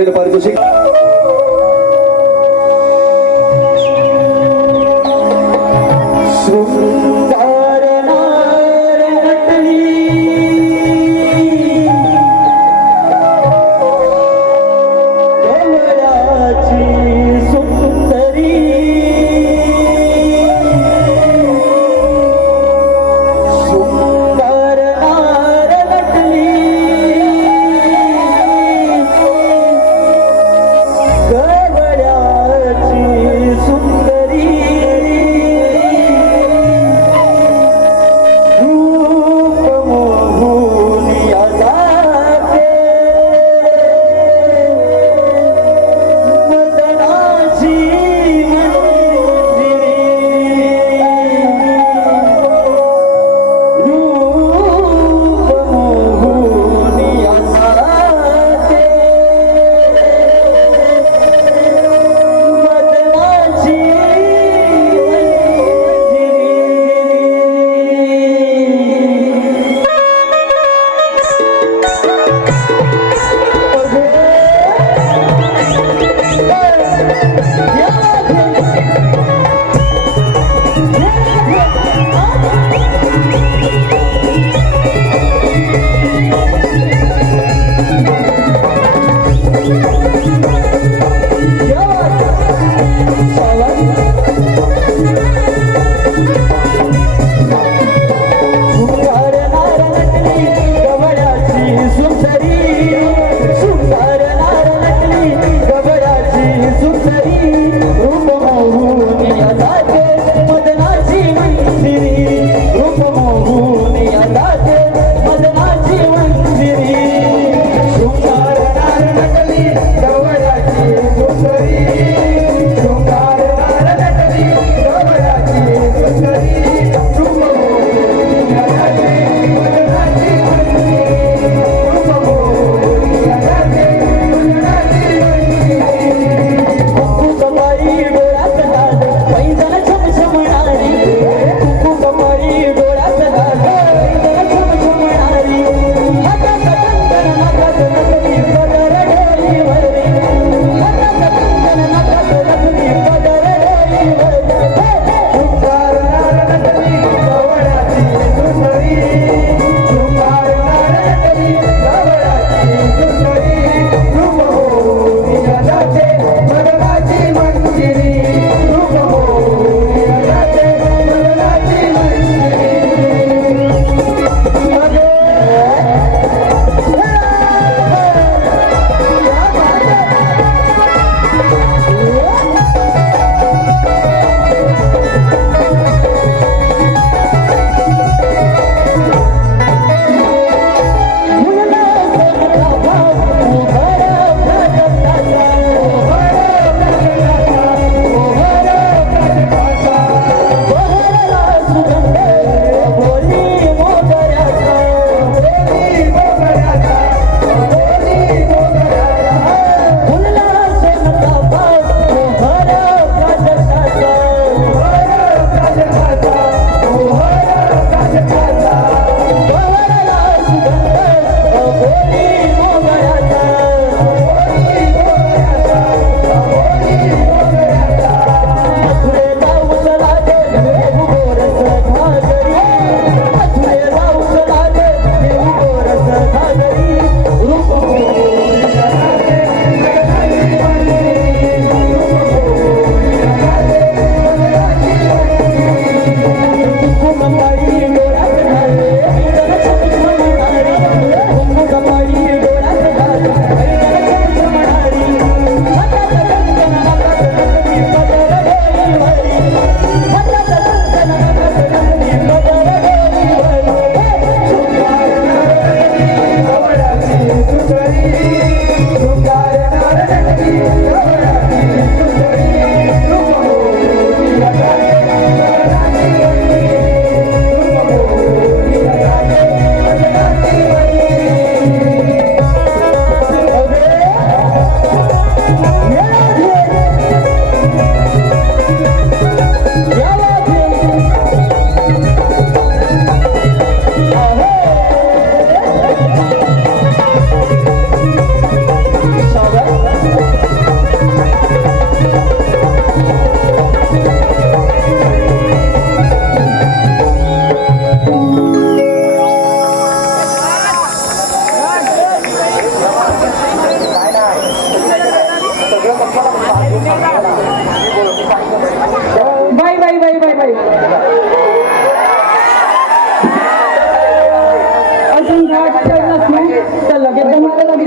चांगले पारितोषिक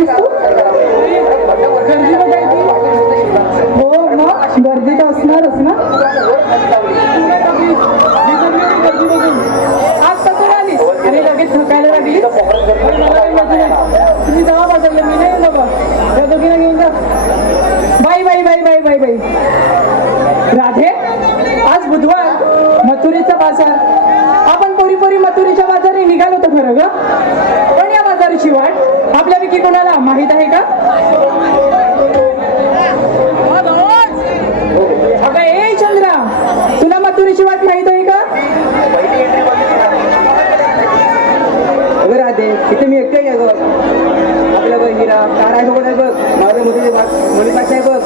बघायलीस तू? गर्दी बघायची. हो मग गर्दी तर असणारच ना. मी जमली गर्दी बघून. आज तर तू आलीस आणि लगेच थकायला लागलीस. मला काही माहिती नाही. तुम्ही जावा बाजारला, मी नाही बाबा. त्या दोघींना घेऊन जा. बाई बाई बाई बाई बाई बाई राधे, आज बुधवार, मथुरेचा बाजार. आपण पोरी पोरी मथुरेच्या बाजारी निघालो तर खरं ग, पण या बाजाराची वाट आपल्यापैकी कोणाला माहित आहे का? अगं ए चंद्रा, तुला मथुरेची वाट माहित आहे का? अगं राधे, इथे मी एकटे आहे बघ. आपल्या बहिणीला कार आहे बघ, आहे बघ. माझ्या मुलीची मुलीपाशी आहे बघ.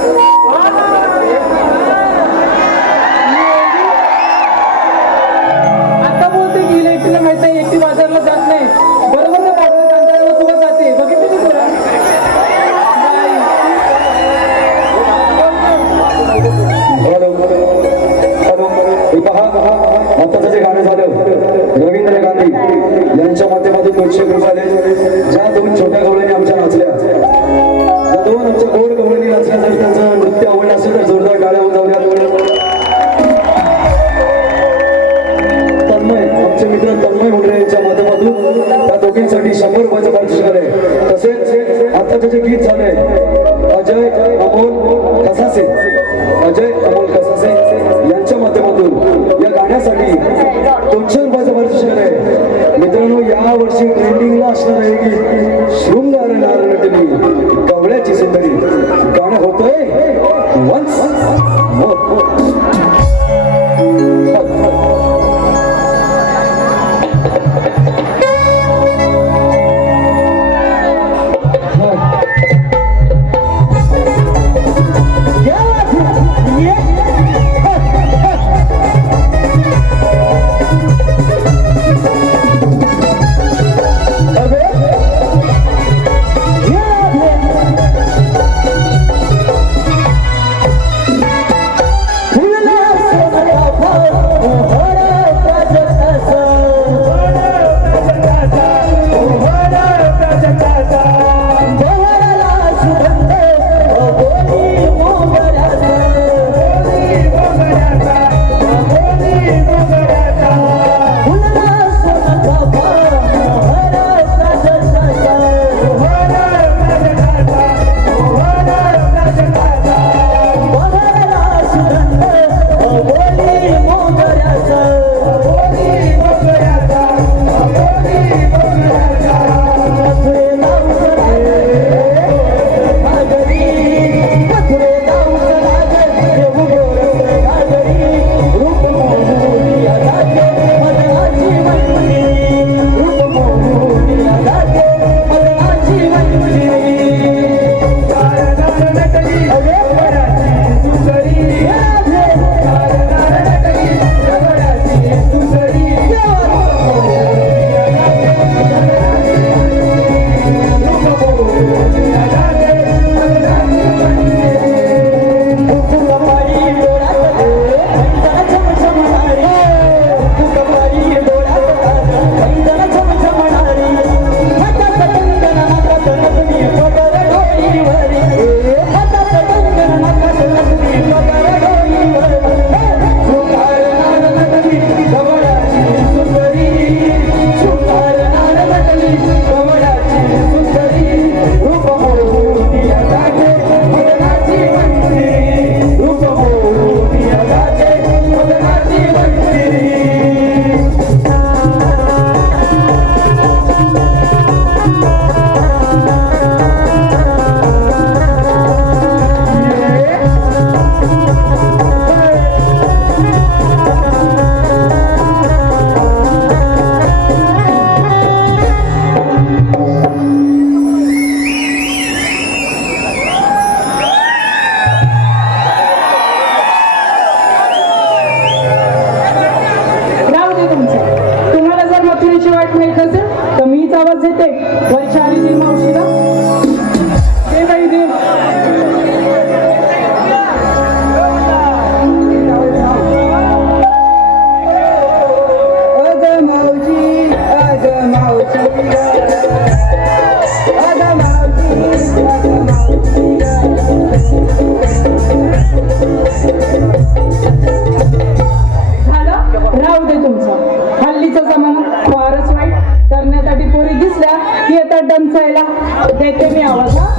आता बोलते की हिला एकटीला माहित नाही, एकटी बाजारला जात नाही. बरोबर ना, बाजार कांद्याला सोबत जाते. बघितलं मी तुला. आताचं जे गाणं झालं रवींद्र गांधी यांच्या माध्यमातून 200 रुपये ज्या दोन छोट्या गवळ्यांनी आमच्या नाचल्या, त्या दोन आमच्या गोड गवळ्यांनी नाचल्या. जर त्यांचं नृत्य आवडलं असेल तर जोरदार टाळ्या वाजवल्या. तन्मय, आमचे मित्र तन्मय मुंडरे यांच्या माध्यमातून त्या दोघींसाठी 100 रुपयाचं पारितोषिक आहे. तसेच आताचे जे गीत झालंय अजय अमोल कसासे, अजय अमोल कसासे यांच्या माध्यमातून या गाण्यासाठी 200 रुपयाचं पारितोषिक आहे. मित्रांनो, या वर्षी ट्रेंडिंगला असणार आहे की शृंगार नारनटनी गवळ्याची सुंदरी. गाणं होतंय वन्स मोर. Yeah.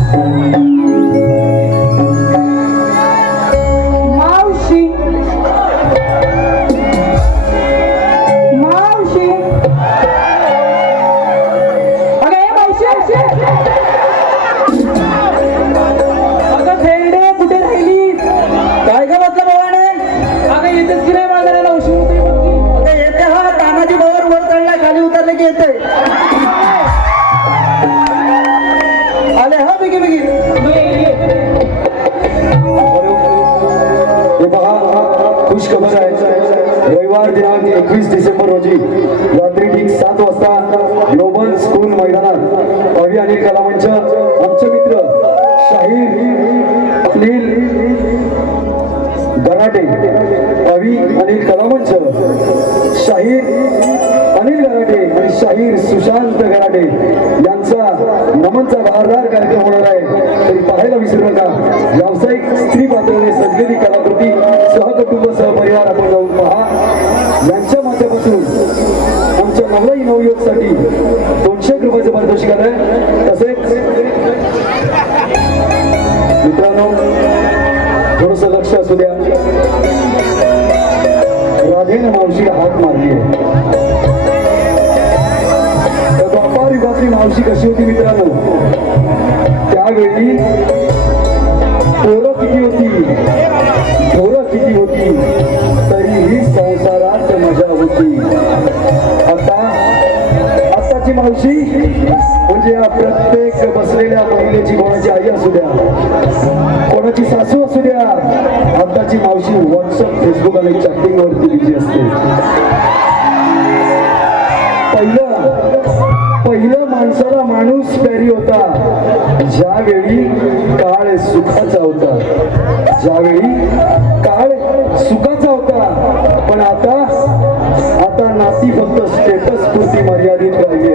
मावशी मावशी अगं ए मावशी अगं खेळडे कुठे राहिलीस? काय ग म्हटलं भावाने? अगं येतेच की नाही बाजाराला उशीर होतोय बघ की. आता येते हा तानाजी बावर वर चढलाय, खाली उतरले की येते. आले हा बिगी बिगी. हे पहा, खुश खबर आहे. रविवार दिनांक 21 डिसेंबर रोजी रात्री ठीक 7 वाजता ग्लोबल स्कूल मैदानात अभि अनिल कलामंच आमचे मित्र शाहीर अनिल गराटे, अभि अनिल कलामंच, शाहीर अनिल गराटे आणि शाहीर सुशांत गराटे यांचा नमनचा बहारदार कार्यक्रम होणार आहे. तरी पाहायला विसरू नका. व्यावसायिक स्त्री पात्राने सजलेली कलाकृती सहकुटुंब सहपरिवार आपण जाऊन पहा. यांच्या माध्यमातून आमच्या नवलाई नवयुवकसाठी 200 रुपयाचं पारितोषिक आहे. तसेच मित्रांनो थोडस लक्ष असू द्या. राधेनं मावशीला हाक मारली आहे. व्यापार विभागली मावशी कशी होती मित्रांनो? त्यावेळी पोरं किती होती, ढोरं किती होती, तरीही संसारात मजा होती. आताची मावशी म्हणजे या प्रत्येक बसलेल्या महिलेची, कोणाची आई असू द्या, कोणाची सासू असू द्या, आताची मावशी व्हॉट्सअप फेसबुक आणि चॅटिंग वरती बिझी असते. पहिलं माणसाला माणूस प्यारी होता ज्यावेळी काळ सुखाचा होता, ज्यावेळी काळ सुखाचा होता. पण आता नाती फक्त स्टेटस पुरती मर्यादित राहिली.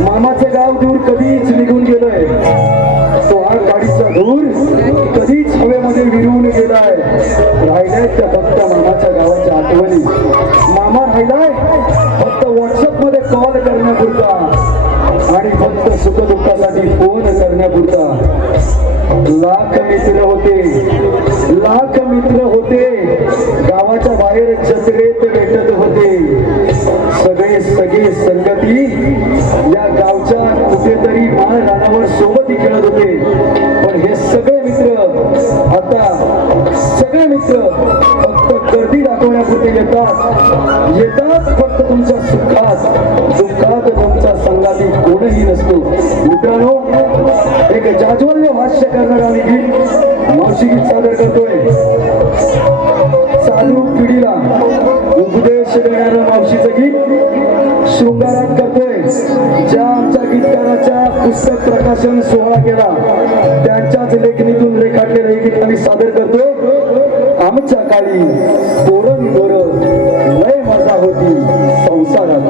मामाचं गाव दूर कधीच निघून गेलंय. तो हा गाडीचा धूर कधीच हवेमध्ये विरून गेलाय. राहिलाय त्या फक्त मामाच्या गावाच्या आठवणी. मामा राहिलाय फक्त व्हॉट्सअप मध्ये कॉल करण्यापुरता आणि फक्त सुखदुःखासाठी फोन करण्यापुरता. लाख मित्र होते, गावाच्या बाहेर जत्रेत भेटत होते. सगळे संगती या गावच्या कुठेतरी माळ रानावर सोबत खेळत होते. पण हे सगळे मित्र फक्त गर्दी दाखवण्यापुरते येतात फक्त तुमच्या सुखात दुःखात तुमच्या संगाती कोणही नसतो. मित्रांनो, एक जाज्वल्य भाष्य करणारा मी गीत मावशी गीत सादर करतोय. चालू पिढीला उपदेश देणारं मावशीचं गीत शृंगारात करतोय. ज्या आमच्या गीतकाराच्या पुस्तक प्रकाशन सोहळा केला त्यांच्याच लेखणीतून रेखाटलेलं हे गीत आम्ही सादर करतोय. आमच्या काळी पोरं लय मजा होती संसारात.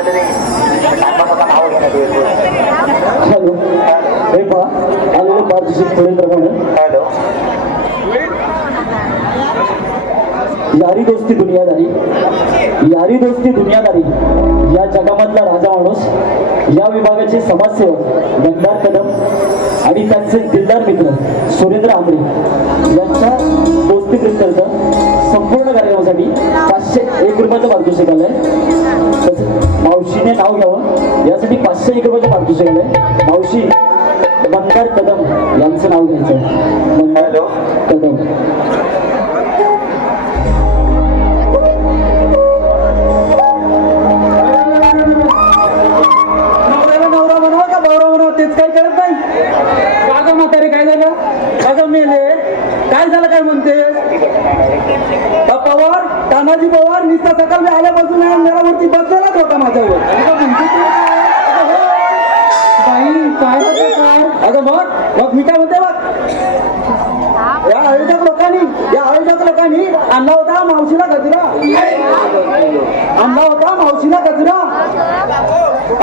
हॅलो हे पहा आलेले पारदर्शक पुढीलप्रमाणे यारी दोस्ती दुनियादारी यारी दोस्ती दुनियादारी या जगामधला राजा माणूस या विभागाचे समाजसेवक गंगार कदम आणि त्यांचे दिलदार मित्र सुरेंद्र आंबरे यांच्या दोस्ती प्रित्यर्थ संपूर्ण कार्यक्रमासाठी 501 रुपयाचं पारितोषिक आलंय. तसंच मावशीने नाव घ्यावं यासाठी 501 रुपयाचं पारितोषिक आलंय. मावशी गंगार कदम यांचं नाव घ्यायचं. गंगार कदम. नवरा बनवा का भावरा बनवा तेच काही कळत नाही. काका म्हातारे काय झालं काका मेले काय झालं काय म्हणते पवार तानाजी पवार निस्ता सकाळ मी आल्यापासून मेळावरती बसलेलाच होता माझ्यावर. बाई काय होतं काय? अगं मग मी काय म्हणते बघ या आयोजक लोकांनी आणला होता मावशीला गजरा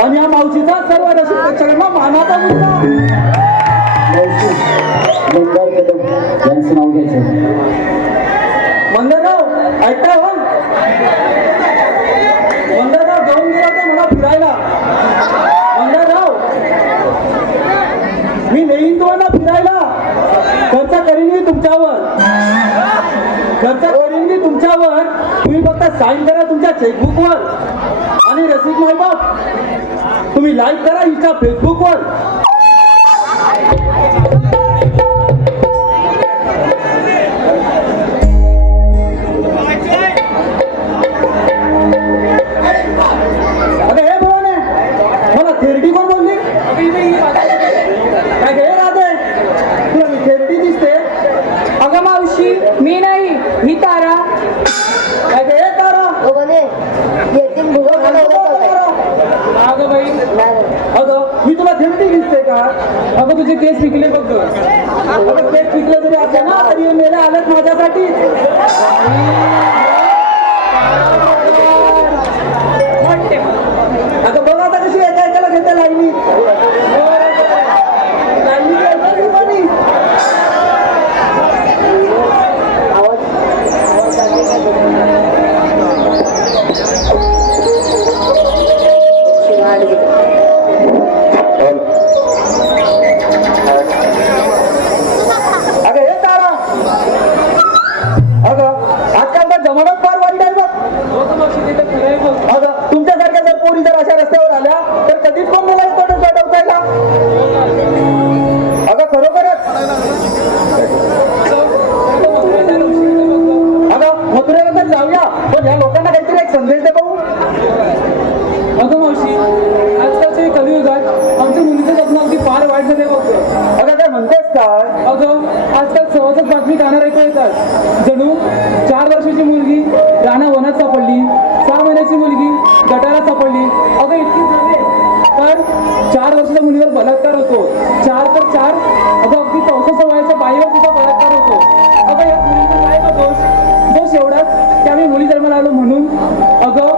आणि या मावशीचा सर्व रसिक प्रेक्षकांना मानाचा मुद्दा. मावशी गंगार कदम यांचं नाव घ्यायचं. मंदरराव ऐकताय हो मंदरराव घेऊन गेला तर मला फिरायला. मंदरराव मी नेईन तुम्हाला फिरायला. खर्च करीन मी तुमच्यावर तुम्ही फक्त साईन करा तुमच्या चेकबुकवर आणि रसीद मायबाप तुम्ही लाईक करा इंस्टा फेसबुकवर. अरे हे बोला मला थेरडी कोण बोलली काय गे राधे तुला मी थेरडी दिसते. अगं मावशी मी नाही ही तारा. काय गे तारा अगं बाई अगं मी तुला थेरडी दिसते का. अगं तुझे केस पिकले बघ. अगं ते पिकलं जरी असलं ना तरी मेले आलेत माझ्यासाठी. अगं बघ आता कशी एकाला घेते लाईनी अगं हे तारा अगं आजकाल तर जमानात फार वाईट आहे बघ. अगं तुमच्यासारख्या जर पोरी जर अशा रस्त्यावर आल्या तर कधीच कोण मला तोडून पेटवतायला. अगं खरोखरच अगं मथुरेबद्दल जाऊया पण ह्या लोकांना काहीतरी एक संदेश दे भाऊ. अगं मावशी आजकालच्या कलियुगात आमच्या मुलीचं जगणं अगदी फार वाईट झाले बघ. अगं काय म्हणतेस काय. अगं आजकाल सहजच बातमी कानावर ऐकू येतात. जणू 4 वर्षाची मुलगी राणा वनात सापडली, 6 महिन्याची मुलगी गटारात सापडली. अगं इतकी झाले तर 4 वर्षाच्या मुलीवर बलात्कार होतो. 4 तर 4 अगं अगदी 64 वयाच्या बाईवर सुद्धा बलात्कार होतो. अगं या मुलीचा काय का दोष एवढाच की आम्ही मुली जन्माला आलो म्हणून. अगं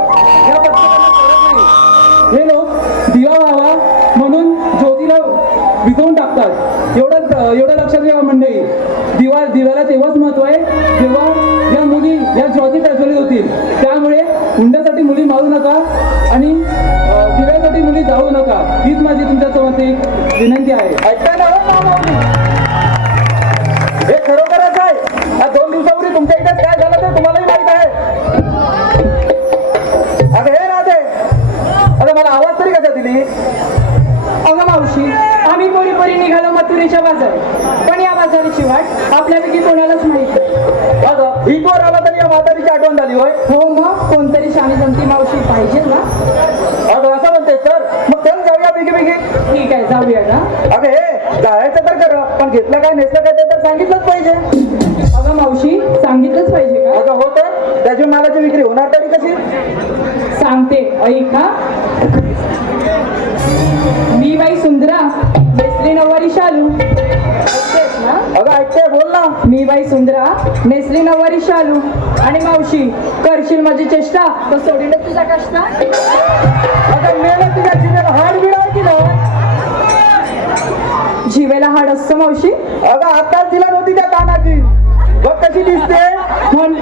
या प्रत्येकाला कळत नाही. हे लोक दिवा व्हावा म्हणून ज्योतीला विझवून टाकतात. एवढं लक्षात घ्यावं मंडळी. दिव्याला तेव्हाच महत्व आहे जेव्हा या मुली या ज्योती प्रज्वलित होतील. त्यामुळे हुंड्यासाठी मुली मारू नका आणि दिव्यासाठी मुली जाऊ नका. हीच माझी तुमच्यासोबत एक विनंती आहे. ऐकताय ना हो मावशी? हे खरोखरच आहे. या 2 दिवसापूर्वी तुमच्या इथे काय झालं ते तुम्हालाही माहित आहे. अगं हे राधे अगं मला आवाज तरी कशा दिली. अगं मावशी आम्ही पोरी निघालो मथुरेच्या बाजार. पण या बाजाराची वाट आपल्यापैकी कोणालाच माहित नाही. अगं इथवर आला तरी या म्हातारीची आठवण झाली होय. हो मग कोणतरी शाणी जमती मावशी पाहिजे ना. अगं असं म्हणते सर मग चल जाऊया पैकी. ठीक आहे जाऊया का. अगं हे जायचं तर खरं पण घेतलं काय नेसलं काय ते तर सांगितलंच पाहिजे. अगं मावशी सांगितलंच पाहिजे का. अगं हो तर त्याची मालाची विक्री होणार तरी कशी. सांगते ऐका. मी बाई सुंदरा बेसली नवारी शालू ऐकतेस ना. अगं ऐकते बोल ना. मी बाई सुंदरा नेसली नववारी शालू आणि मावशी करशील माझी चेष्टा तर सोडील तुझा कष्ट. आता मेलं तुझ्या जिभेला हाड बिडा की नाही? जीवेला हाड असतं मावशी. अगं आताच दिला नव्हती त्या कानाची. बघ कशी दिसते. म्हण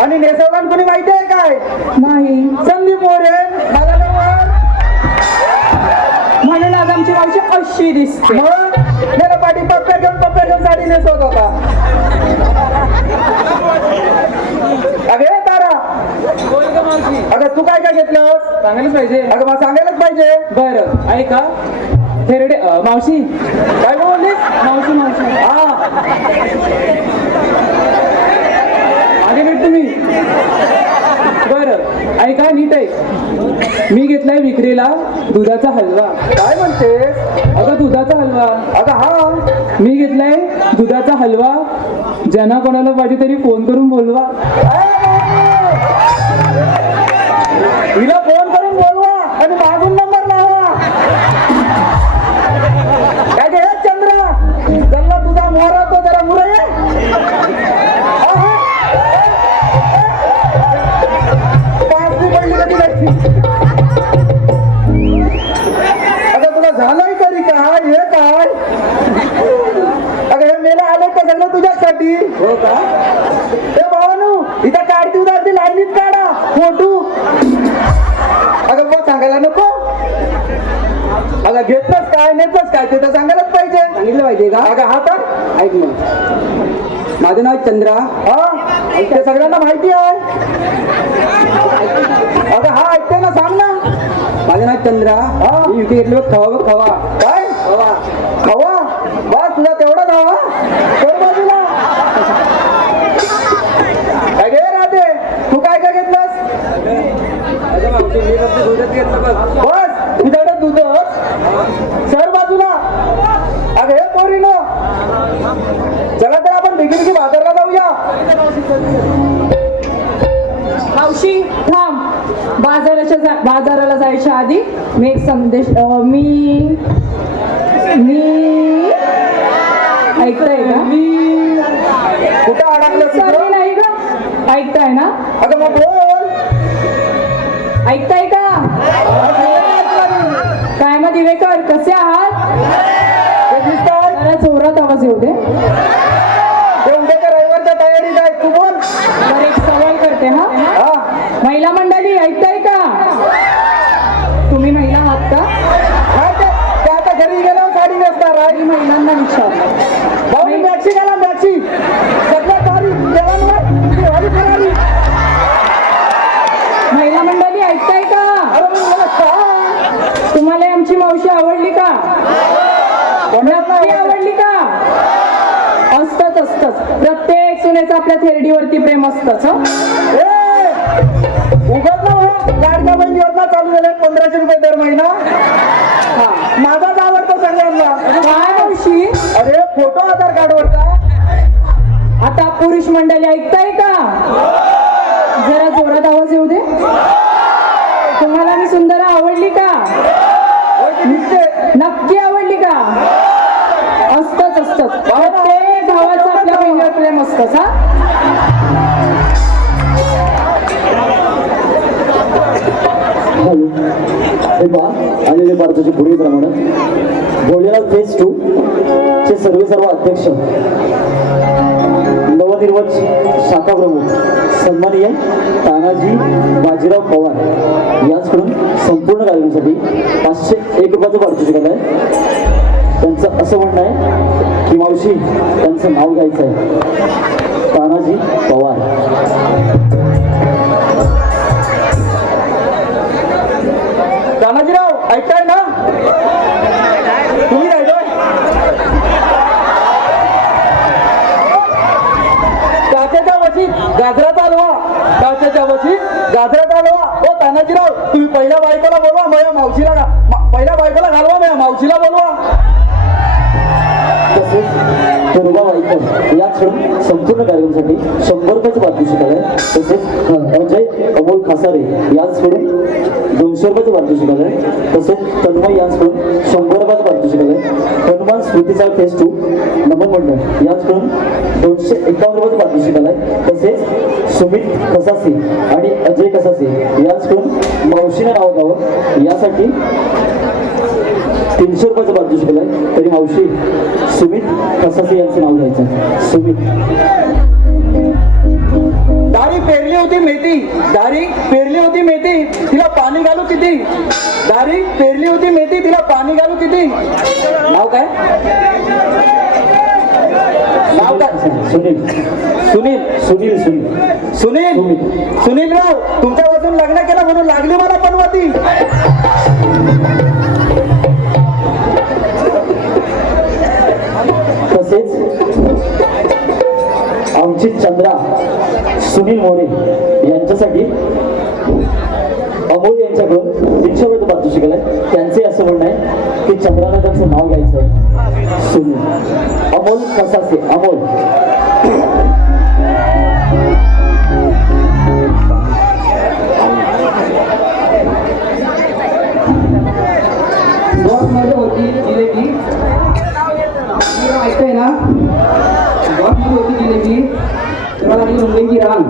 आणि नेसवण कोणी माहिती आहे काय? नाही संदीप मोरे मला नव्हतं. म्हणून आज आमची मावशी अशी दिसते. मग मेला पाठी पप्प्या घेऊन साडी नेसवत होता. अगे तारा अगं तू काय काय घेतलं? सांगायलाच पाहिजे. अगं मला सांगायलाच पाहिजे. बरं ऐका थेरडे मावशी काय बोललीस? मावशी मावशी हा आगे नीट तुम्ही. बरं ऐका नीट ऐक. मी घेतलाय विक्रीला दुधाचा हलवा. काय म्हणते? अगं दुधाचा हलवा. अगं हा मी घेतलाय दुधाचा हलवा. ज्यांना कोणाला पाहिजे तरी फोन करून बोलवा. हिला फोन करून बोलवा आणि मागून नंबर लावा. काय गे चंद्रा जल्ला तुझा मोहरा तो जरा मुरे पाचवी पडली कधी जायची. अगं तुला झालंय तरी काय हे काय? अगं हे मेला आले का सगळं तुझ्यासाठी. हो का? हे भावानू इथं काढती उदारती लाईनीत काढा फोटो. अगं मग सांगायला नको. अगं घेतलंच काय नेतलंच काय ते तर सांगायलाच पाहिजे. सांगितलं पाहिजे का? अगं हा तर ऐक मग माझं नाव चंद्रा. हा ते सगळ्यांना माहिती आहे. अगं हा ऐकते ना सांग ना. माझं नाव चंद्रा. मी विकत घेतलं बघ खवा बघ खवा. काय खवा खवा बस तुला तेवढा धावा कर बाजूला. काय घे राहते तू काय काय घेतलंस? बस तुझ्याकडे दूध सर बाजूला. अगं हे पोरीनो चला तर आपण भिगी बाजारला जाऊया. मावशी थांब. बाजाराला जायच्या आधी मी एक संदेश मी ऐकताय का? कुठं अडकलं सॉरी तुझं? नाही का? ऐकताय ना? अगं मग बोल. ऐकताय का? काय मग दिवेकर कसे आहात? हे दिसतंय? जरा जोरात आवाज येऊ दे. ते उद्याच्या रविवारच्या तयारीत आहे तू बोल. तर एक सवाल करते हा. हा महिला मंडळी ऐकताय का? तुम्ही महिला आहात का? काय ते आता घरी गेल्यावर साडी नेसणार आहे. मी महिलांना विचारलं. भाऊ मॅक्सी गेला मॅक्सी सगळ्यात भारी जेवण भारी फरारी. महिला मंडळी ऐकताय का? अरे मग मला सांग. तुम्हाला आमची मावशी आवडली का? नक्की आवडली का? असतंच प्रत्येक सुनेचं आपल्या थेरडीवरती प्रेम असतंच. उगत ना लाडक्या बहिणी योजना चालू झाल्या 1500 रुपये दर महिना. हा. माझाच आवडतो सगळ्यांना. काय मावशी? अरे फोटो आधार कार्डवरचा. आता पुरुष मंडळी ऐकताय का? जरा जोरात आवाज येऊ दे. तुम्हाला मी सुंदरा आवडली का? नक्की आवडली का? असतंच प्रत्येक भावाचं आपल्या बहिणीवर प्रेम असतंच. हा हे पहा आलेले भारताचे पुढील प्रमाणे बोलेला फेज 2 चे सर्व अध्यक्ष नवनिर्वाचित शाखा प्रमुख सन्माननीय तानाजी बाजीराव पवार यांच्याकडून संपूर्ण कार्यक्रमासाठी 501 रुपयाचं पारितोषिक आहे. त्यांचं असं म्हणणं आहे की मावशी त्यांचं नाव घ्यायचं आहे. तानाजी पवार. तानाजीराव ऐकताय ना तुम्ही राहिलोय. काचेच्या वशीत गाजराचा हलवा. काचेच्या वशीत गाजराचा हलवा. ओ तानाजीराव तुम्ही पहिल्या बायकोला बोलवा माझ्या मावशीला पहिल्या बायकोला घालवा माझ्या मावशीला बोलवा. तसेच दुर्गा वाईकर याकडून संपूर्ण कार्यक्रमासाठी 100 रुपयाचं पारितोषिक आहे. तसेच अजय अमोल खासारे यांच्याकडून 200 रुपयाचं पारितोषिक आहे. तसेच तन्मय यांच्याकडून 100 रुपयाचं पारितोषिक आहे. हनुमान स्मृतीचा फेस 2 नमन मंडळ यांच्याकडून 251 रुपयाचं पारितोषिक आलंय. तसेच सुमित कसासे आणि अजय कसासे यांच्याकडून मावशीनं नाव द्यावं यासाठी 300 रुपयाचं पारितोषिक आलंय. तरी मावशी सुमित कसासे यांचं नाव घ्यायचं. सुमित. दारी पेरली होती मेथी, दारी पेरली होती मेथी, तिला पाणी घालू किती? दारी पेरली होती मेथी, तिला पाणी घालू किती? नाव काय? नाव काय? सुनील सुनील. सुनील सुनील सुनील सुनील राव, तुमच्या वाजून लग्न केलं म्हणून लागली मला पनवती. तसेच आमची चंद्रा सुनील मोरे यांच्यासाठी अमोल यांच्याकडून 300 रुपयाचं पारितोषिक आलंय. त्यांचे असं म्हणणं आहे की चंद्रानं त्यांचं नाव घ्यायचं. सुनील अमोल कसासे. अमोल. मध्ये होती जिलेबी, ऐकतंय ना? मध्ये होती जिलेबी, त्याला लागली मुंग्यांची रांग.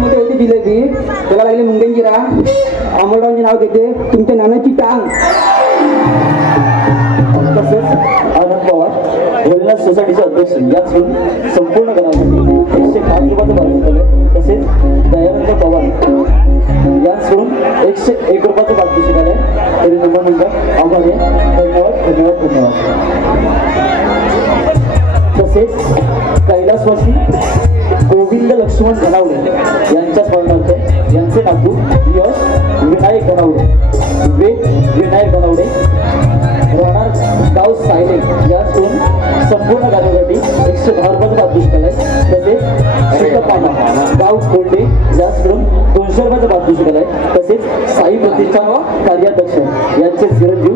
मध्ये होती जिलेबी, त्याला लागली मुंग्यांची रांग. अमोलरावांचे नाव घेते, तुमच्या नानाची टांग. तसेच आनंद पवार भोलेनाथ सोसायटीचे अध्यक्ष याचून संपूर्ण घरासाठी 105 रुपयाचं पारितोषिक आलंय. तसेच दयानंद पवार यांकडून 101 रुपयाचं पारितोषिक आलंय. तरी नंबर मंडळ आभारी आहे. धन्यवाद धन्यवाद धन्यवाद. तसेच कैलासवासी गोविंद लक्ष्मण घनावडे यांच्या स्मरणार्थ यांचे नातू यश विनायक घनावडे, विनायक घनावडे राहणार गाव सायले याचकडून संपूर्ण कार्यासाठी 110 रुपयाचं पारितोषिक आलंय. तसेच शुद्धपाना गाव कोल्डे याचकडून 200 रुपयाचं पारितोषिक आलंय. तसेच साई प्रतिष्ठान कार्याध्यक्ष यांचे चिरंजीव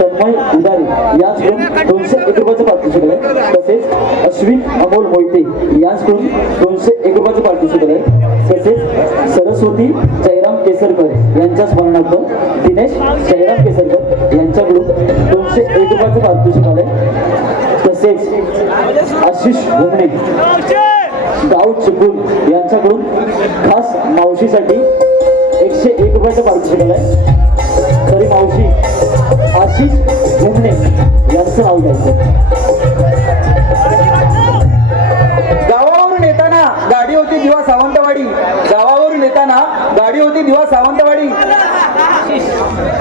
तन्मय उदारी याचकडून 201 रुपयाचं पारितोषिक आलंय. तसेच अश्विन अमोल मोहिते यांच्याकडून 201 रुपयाचं पारितोषिक आलंय. तसेच सरस्वती जयराम केसरकर यांच्या स्मरणार्थ दिनेश जयराम केसरकर यांच्याकडून 201 रुपयाचं पारितोषिक आलंय. तसेच आशिष घुमणे गाव चिपळूण यांच्याकडून खास मावशीसाठी 101 रुपयाचं पारितोषिक आलंय. तरी मावशी आशिष घुमणे यांचं नाव घ्यायचं. गावावरून येताना गाडी होती दिवा सावंतवाडी, गावावरून येताना गाडी होती दिवा सावंतवाडी.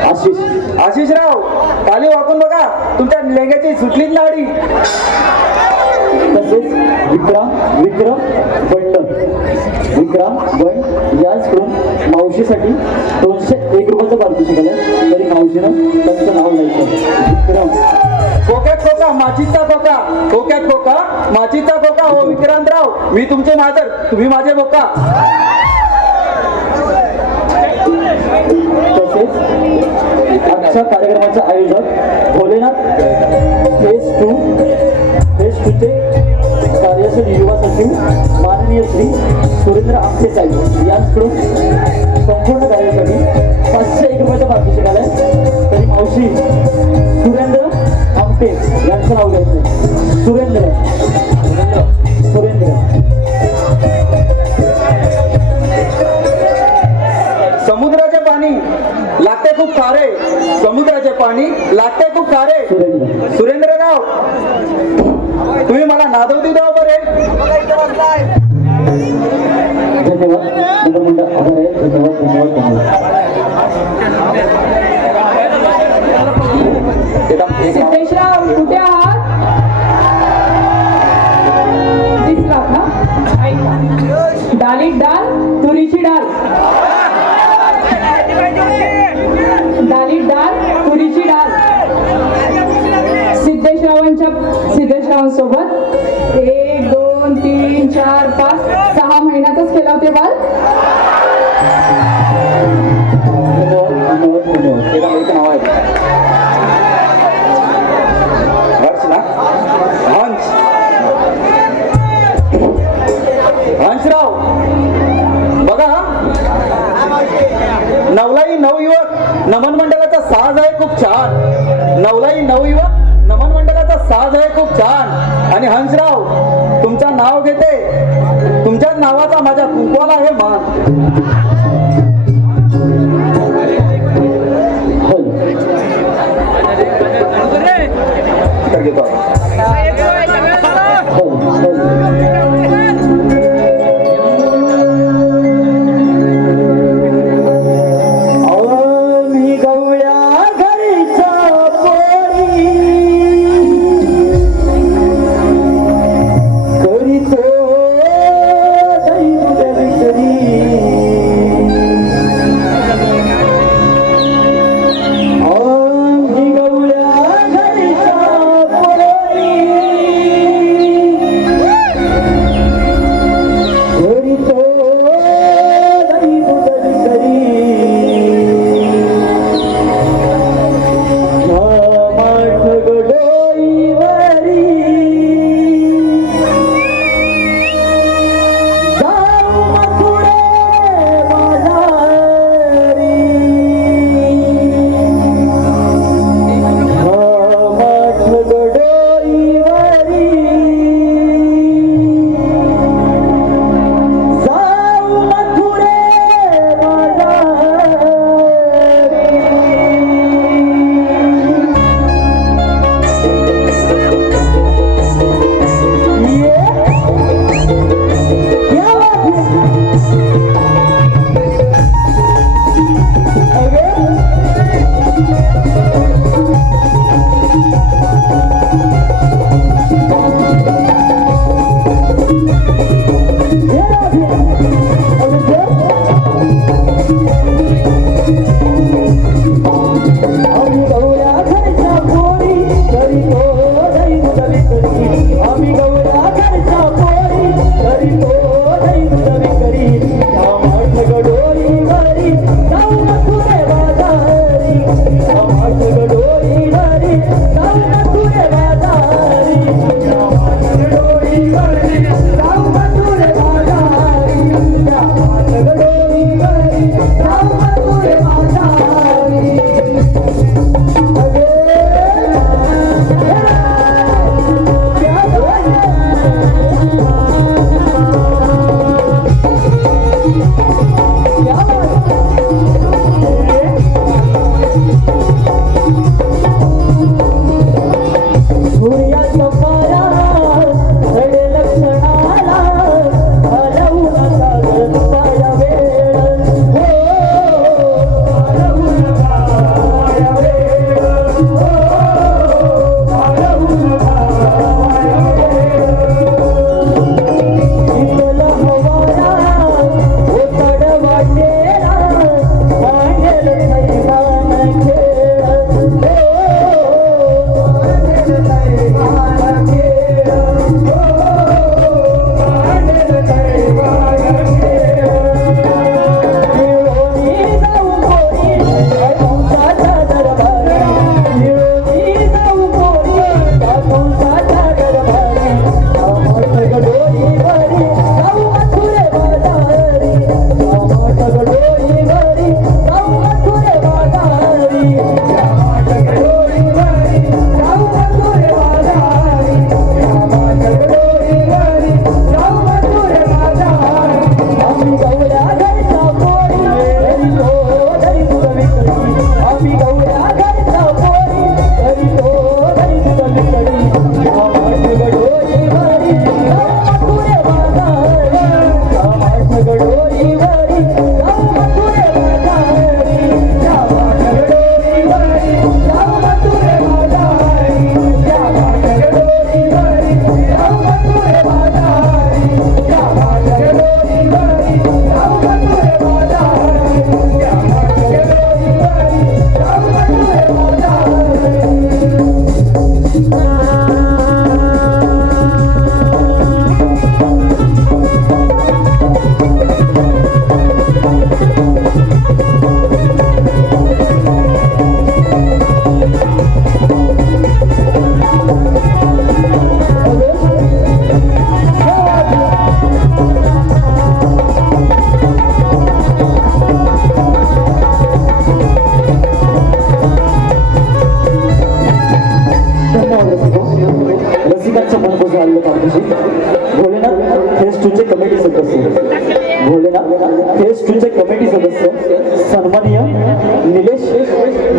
आशिष आशिषराव, खाली वाकून बघा, तुमच्या लेंग्याची सुटलीच नाडी. तसेच विक्रम बंड याचकडून मावशीसाठी 201 रुपयाचं पारितोषिक आलंय. तरी मावशीनं त्यांचं नाव घ्यायचं. विक्रम. खोक्यात खोका माचीचा खोका, खोक्यात खोका माचीचा खोका. हो विक्रांतराव, मी तुमचे मातर, तुम्ही माझे बोका. तसेच आजच्या कार्यक्रमाचे आयोजक भोलेनाथ फेज 2 चे कार्यशील युवा सचिव माननीय श्री सुरेंद्र आमटे साहेब यांच्याकडून संपूर्ण कार्यासाठी 501 रुपयाचं पारितोषिक आलंय. तरी मावशी सुरेंद्र आमटे यांचं नाव घ्यायचं. सुरेंद्र. समुद्राचे पाणी लागते खूप खारे, समुद्राचे पाणी लागते खूप खारे. सुरेंद्रराव, तुम्ही मला नादवती द्या बरे. धन्यवाद. मंडळ आभार आहे. धन्यवाद धन्यवाद धन्यवाद. सिद्धेशराव कुठे आहात? दिसलात ना? ऐका, डालीत डाल तुरीची डाल, डालीत डाल तुरीची डाल. सिद्धेशरावांसोबत 1 2 3 4 5 6 महिन्यातच केला होते बाल. धन्यवाद धन्यवाद धन्यवाद. नाव आहे हर्ष ना? हंसराव, बघा नवलाई नवयुवक नमन मंडळाचा साज आहे खूप छान. नवलाई नवयुवक नमन मंडळाचा साज आहे खूप छान. आणि हंसराव तुमचं नाव घेते, तुमच्याच नावाचा माझ्या कुंकवाला आहे मान. होय. तर घेतो आपण. होय. होय. मी गवळ्या घरीचा पोरी करीतो दैव दर्शनी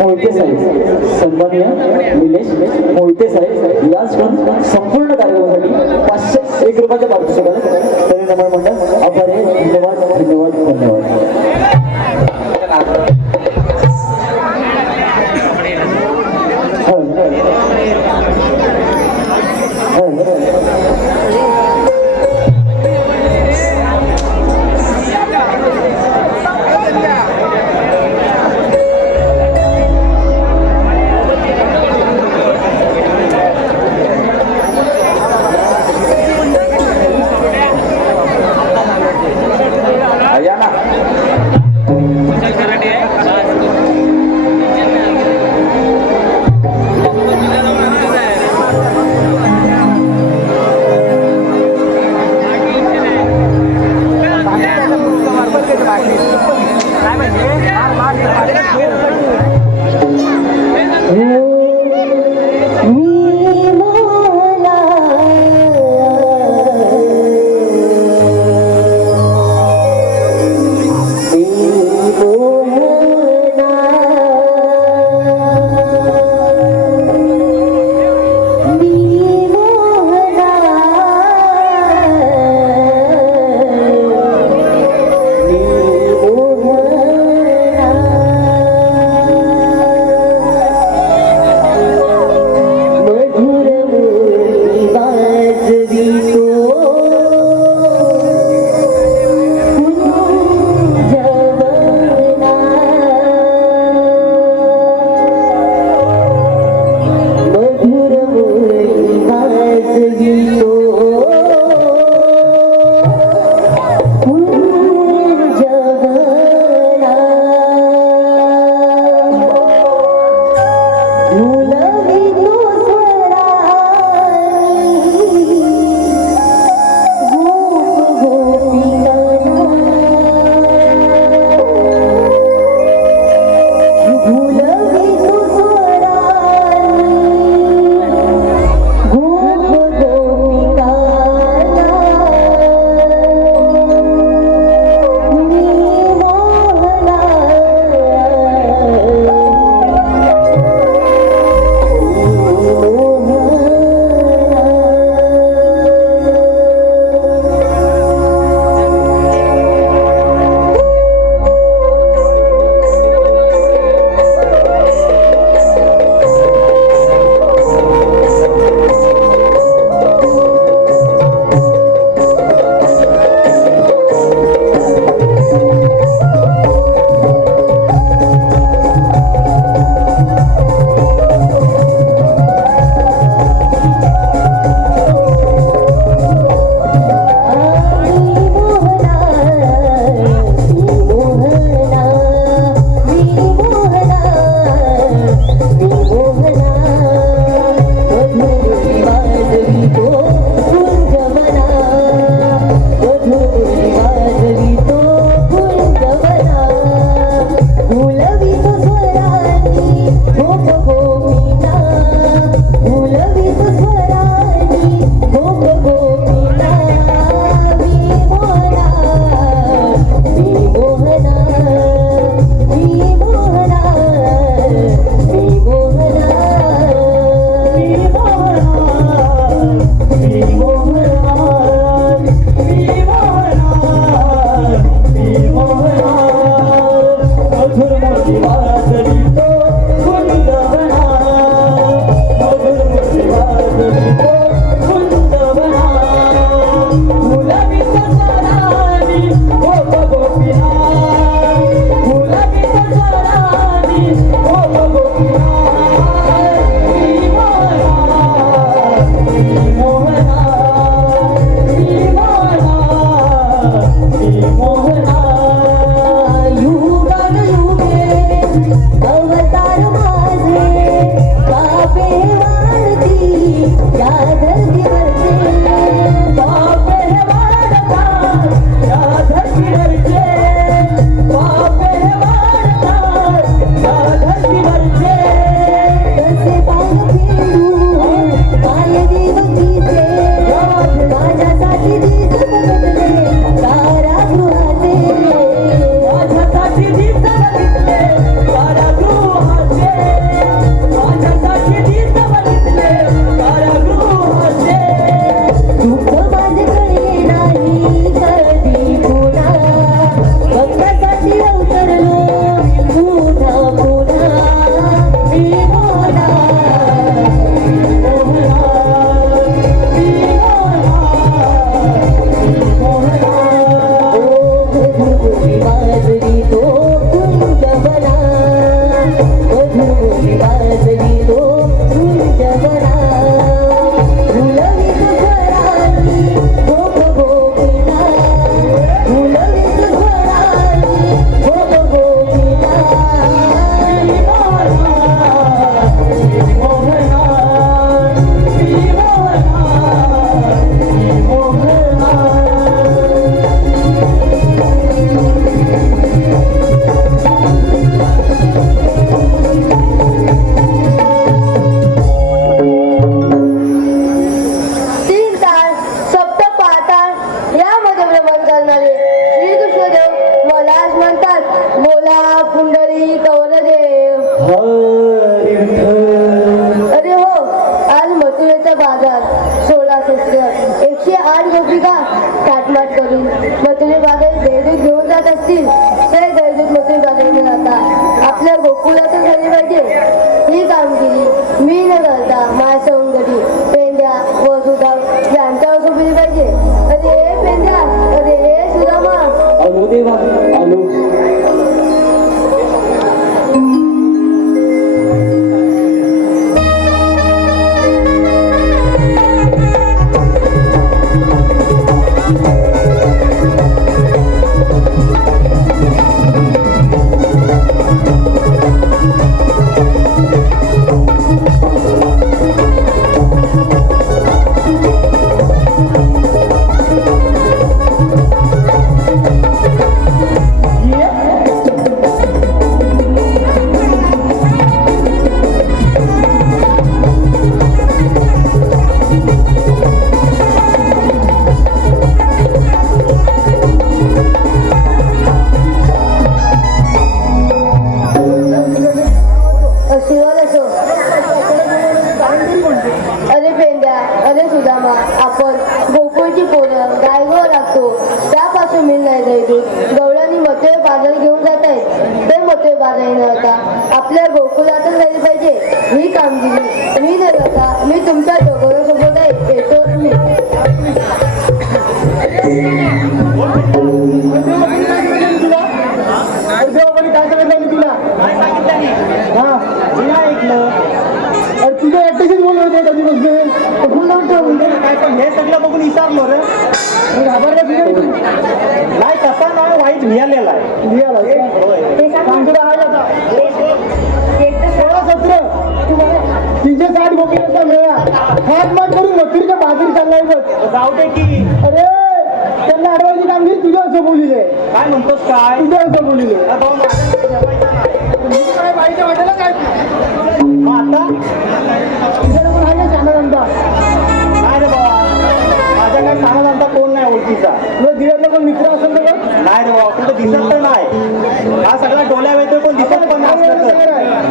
मोहिते साहेब, सन्माननीय निलेश मोहिते साहेब याचकडून संपूर्ण कार्यक्रमासाठी 501 रुपयाचं पारितोषिक आलं. तरी नमन मंडळ आभारी आहे. धन्यवाद धन्यवाद धन्यवाद. विठ्ठल. अरे हो, आज मथुरेचा बाजार 16 शस्त्र 108 गोपिका काटमाट करून मथुरे बाजारी दैदूत घेऊन जात असतील तर दैदूत मथुरे बाजारी जाता आपल्या गोकुळातच झाली पाहिजे. ही कामगिरी मी न करता माझ्या सवंगडी पेंड्या व सुधाम यांच्यावर सोपली पाहिजे. अरे हे पेंड्या, अरे हे सुदामा. आलो देवा आलो. आशीर्वाद असो. अरे पेंड्या, अरे सुदामा, आपण गोकुळची पोरं गायगो लागतो त्यापासून मिळ नाही जायचे. गवळ्यांनी मथुरे बाजारी घेऊन जात आहेत ते मथुरे बाजारी न जाता आपल्या गोकुळातच राहिली पाहिजे. ही कामगिरी मी न जाता मी तुमच्या दोघांसोबत आहे. येतो मी. देवाकडे काय सांगितलं तुला? हा मी ऐकलं. अरे तुझं एकट्याशीच बोलत होते कधी बसते काय पण हे सगळं बघून विचारलो रे. नाही तसा नाही वाईट लिहिलेला आहे. लिहायला सांगतो आज आता 16 सत्र 360 गोपीचा मेळा हातमाट करून मथुरीच्या बाजूला चाललाय बघ. जाऊ दे की. अरे त्यांना अडवायची कामगिरी तुझ्या असं बोलिले. काय म्हणतोस काय? तुझ्या असं बोलिले. काय बाईच्या वाटेला काय आता तुझ्याकडे पण आहे ना चांगला नाही रे बाबा. माझ्या काय चांगला आमचा कोण नाही ओळखीचा. तुला दिव्यातला पण मित्र असेल तर नाही रे बाबा. कुठं दिसत तर नाही. हा सगळा डोल्या वेळेत कोण दिसत पण नाही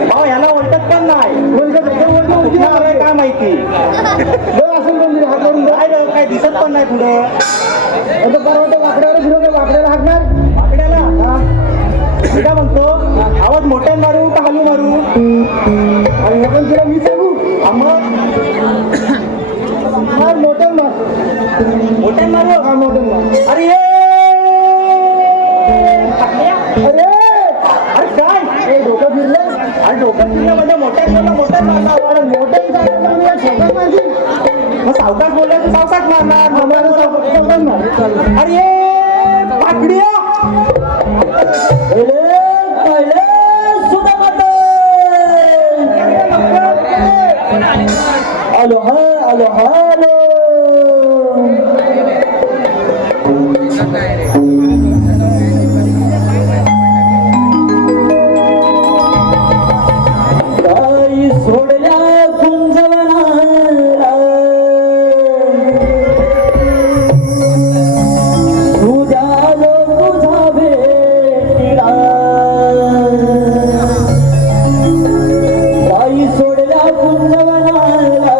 बाबा. ह्याला ओळखत पण नाही. काय माहिती असेल पण हात करून नाही रे. काय दिसत पण नाही पुढं. परवडतं वाकड्याला फिरवलं. वाकड्याला हाकणार वाकड्याला. मी काय म्हणतो आवाज मोठ्याने मारू का हलू मारू? आणि हे पण तुला मी सांगू मोठ्याने मार. मोठ्याने मारू. हा मोठ्याने मार. अरे अरे अरे काय डोकं फिरलं? अरे डोकं फिरलं म्हणजे मोठ्याने मारला. मोठ्याने माझी मग सावकाश बोलला तर सावकाश मारणार. सावकाश मार. अरे पाकड्या आलो हा आलो हालो. काही सोडल्या कुंजवनाला तुझ्या तुझा भेटीला. काही सोडल्या कुंजवनाला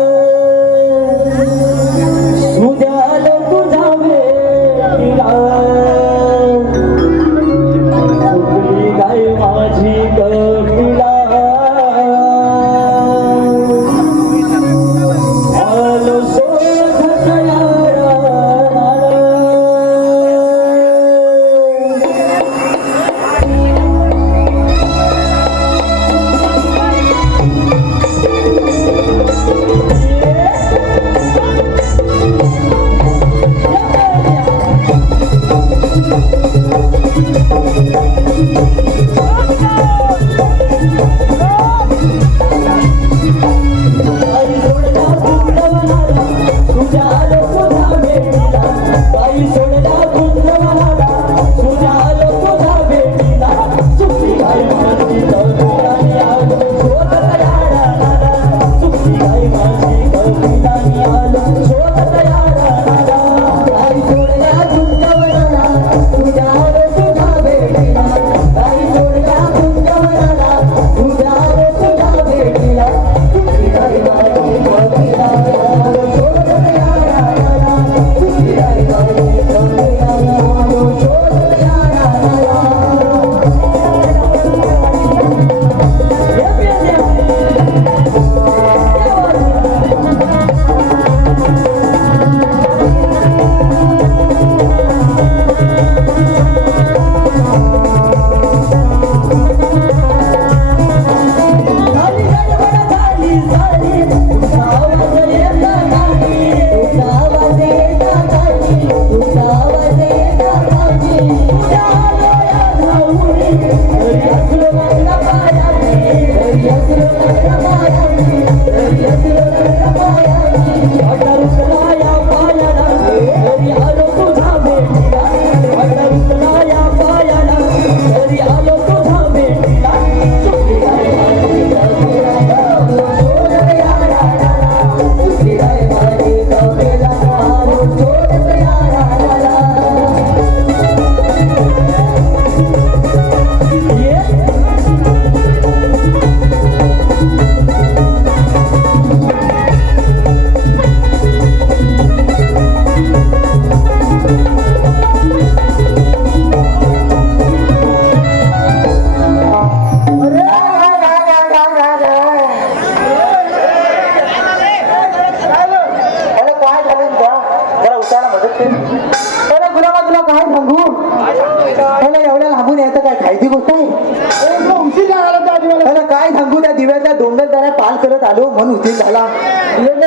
काय सांगू त्या दिव्यातल्या डोंगरदऱ्या पार करत आलो मन उशीर झाला.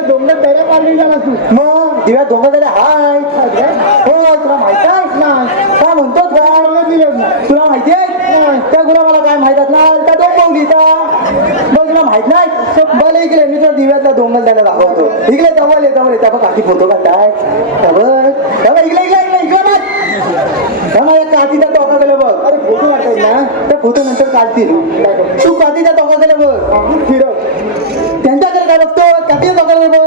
डोंगरदऱ्या पारली झाला तू. मग दिव्यात डोंगरदऱ्या हाय हो तुला माहित आहे ना काय म्हणतो तुला माहिती आहे त्या गुलाबाला काय माहित असणार त्या डोंबवलीचा मग तुला माहित नाही बरं इकडे मी तुला दिव्यातला डोंगरदऱ्या दाखवतो. इकडे जवळ ये त्या बघ काकी फोटो काढताय इकडे इकडे इकडे इकडे बघ एक कातीचा टोका गेलं बघ. अरे फोटो काढताय ना त्या फोटो नंतर काढतील. तू कातीचा टोका गेलं बघ फिरव त्यांच्याकडे काय बघतो कातीचा टोका गेलं बघ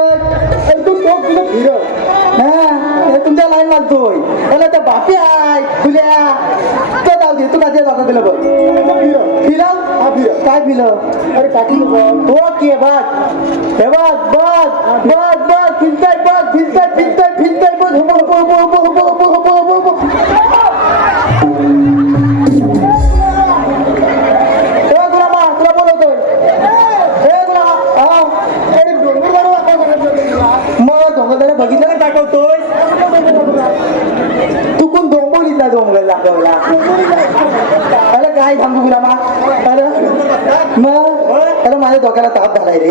तू टोक तुझं फिरव हा तुमच्या लाईन मारतोय त्याला त्या बापी आहे खुल्या तो जाऊ दे तू कातीचा टोका गेलं बघ फिरव हा फिरव काय फिरव अरे काठी ओके बघ हे बघ बघ बघ बघ फिरतय बघ फिरतय फिरतय फिरतय बघ बघितलं का दाखवतोय तू कोण डोंबवलीतला डोंगर दाखवला अरे काय सांगू तुला अरे मग अरे माझ्या डोक्याला ताप झालाय रे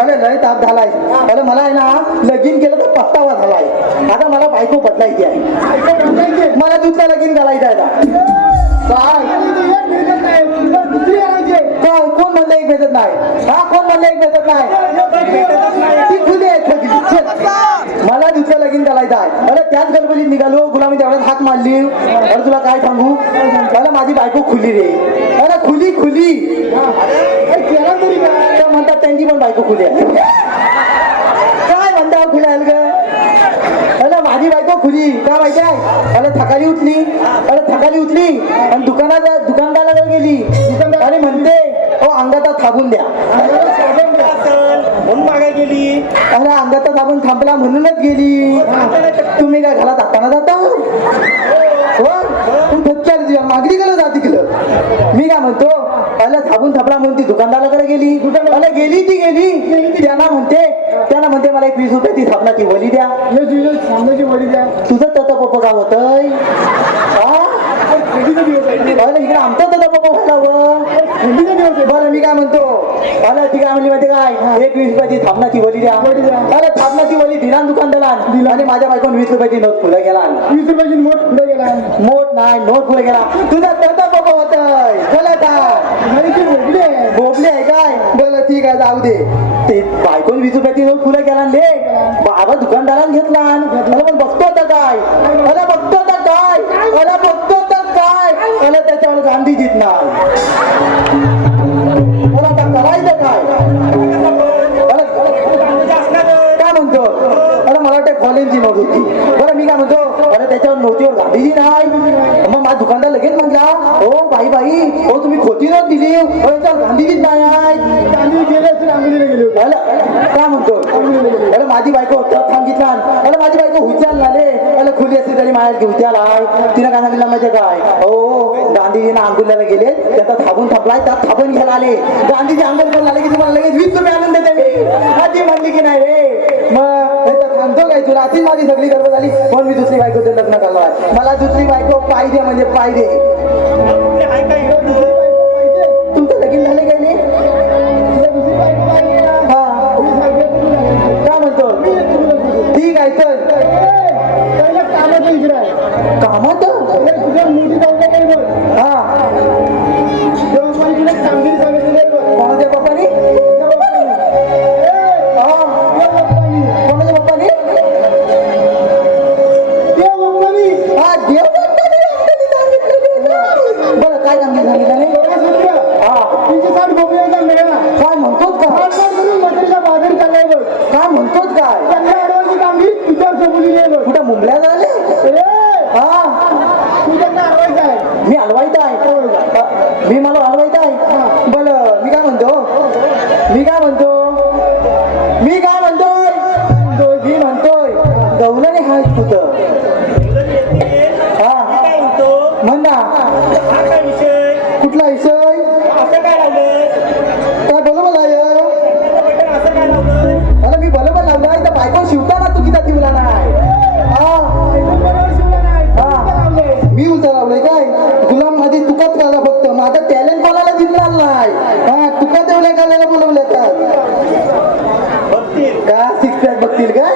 अरे लय ताप झालाय अरे मला आहे ना लगीन केलं तर पस्तावा झालाय. आता मला बायको बदलायची आहे मला दुसरा लगीन घालायचं आहे काय कोण म्हणलं एक भेटत नाही हा कोण म्हणलं एक भेटत नाही ती खुली आहे मला दुसरं लगीन घालायचं आहे. अरे त्याच गडबडीत निघालो गुलामी तेवढ्यात हात मारली. अरे तुला काय सांगू मला माझी बायको खुली रे अरे खुली खुली म्हणतात त्यांची पण बायको खुली आहे. काय म्हणता खुलायल ग अरे माझी बायको खुली काय माहिती आहे. अरे थकाली उठली आणि दुकानदाराला गेली आणि म्हणते हो अंगाचा थांबून द्या म्हणून मागे गेली. अरे अंगाचा साबण थांबला म्हणूनच गेली. तुम्ही काय घरात हाताना जाता हो मागणी केलं जाती केलं मी काय म्हणतो पहिला साबून थांबला म्हणून ती दुकानदाराकडे गेली. दुकानदाराला गेली ती गेली त्यांना म्हणते मला 20 रुपयाची साबणाची वली द्या साबणाची वली द्या. तुझं तत पप्पा गाव होतय इकडे आमचं तत पप्पा व्हायला बरं मी काय म्हणतो अरे ती काय म्हणली माहिती काय 20 रुपयाची थांबण्याची वली द्या. अरे थांबण्याची वली दिला दुकानदाराला आणि माझ्या बायकोन 20 रुपयाची नोट पुढे गेला 20 रुपयाची नोट पुढे गेला नोट नाही नोट पुढे गेला. तुझा तत पप्पा होतय बोला भोगले आहे काय बोल ठीक आहे जाऊ दे ते बायकोन 20 रुपयाची नोट पुढे गेला ले बाबा दुकानदाराला घेतला अरे पण बघतो तर काय अरे बघतो तर काय अरे बघतो तर काय अरे त्याच्यावर गांधीजीत नाही मला करायचं काय काय म्हणतो अरे मला वाटतं कॉलेजची नोट होती. बरं मी काय म्हणतो अरे त्याच्यावर नोटीवर गांधीजी नाही. मग माझा दुकानदार लगेच म्हणला हो बाई हो तुम्ही खोटी नोट दिली त्याच्यावर गांधीजीच नाही काय म्हणतो अरे माझी बायको सांगितला अरे माझी बायको हुच्याला आले अरे खुली असली तरी माझ्या हुच्याला तिने काय सांगितलं माहिती काय हो गांधीजींना आंदोलनाला गेले त्याचा थांबून थांबलाय त्यात थांबून घ्यायला आले गांधीजी आंदोलन आले की तुम्हाला लगेच 20 रुपये आनंद देते मी आधी म्हणली की नाही रे मग थांबतो काय तुला आधी माझी सगळी गडबड झाली पण मी दुसरी बायकोचं लग्न करणार मला दुसरी बायको पाहिजे म्हणजे पाहिजे. तुमचं लगीन झाले काय नाही काय म्हणतो मी म्हणतोय गवलने हाय कुठं हा म्हण ना कुठला विषय काय बरोबर आहे अरे मी बरोबर लावलाय तर बायको शिवताना तू किती ठेवला नाही मी उलटा लावलंय काय तुला माझी तुकाच कळला फक्त माझं टॅलेंट कोणाला दिसणार नाही हा तुका तेवढ्या काढायला बोलवलं का सिक्स पॅक बघतील काय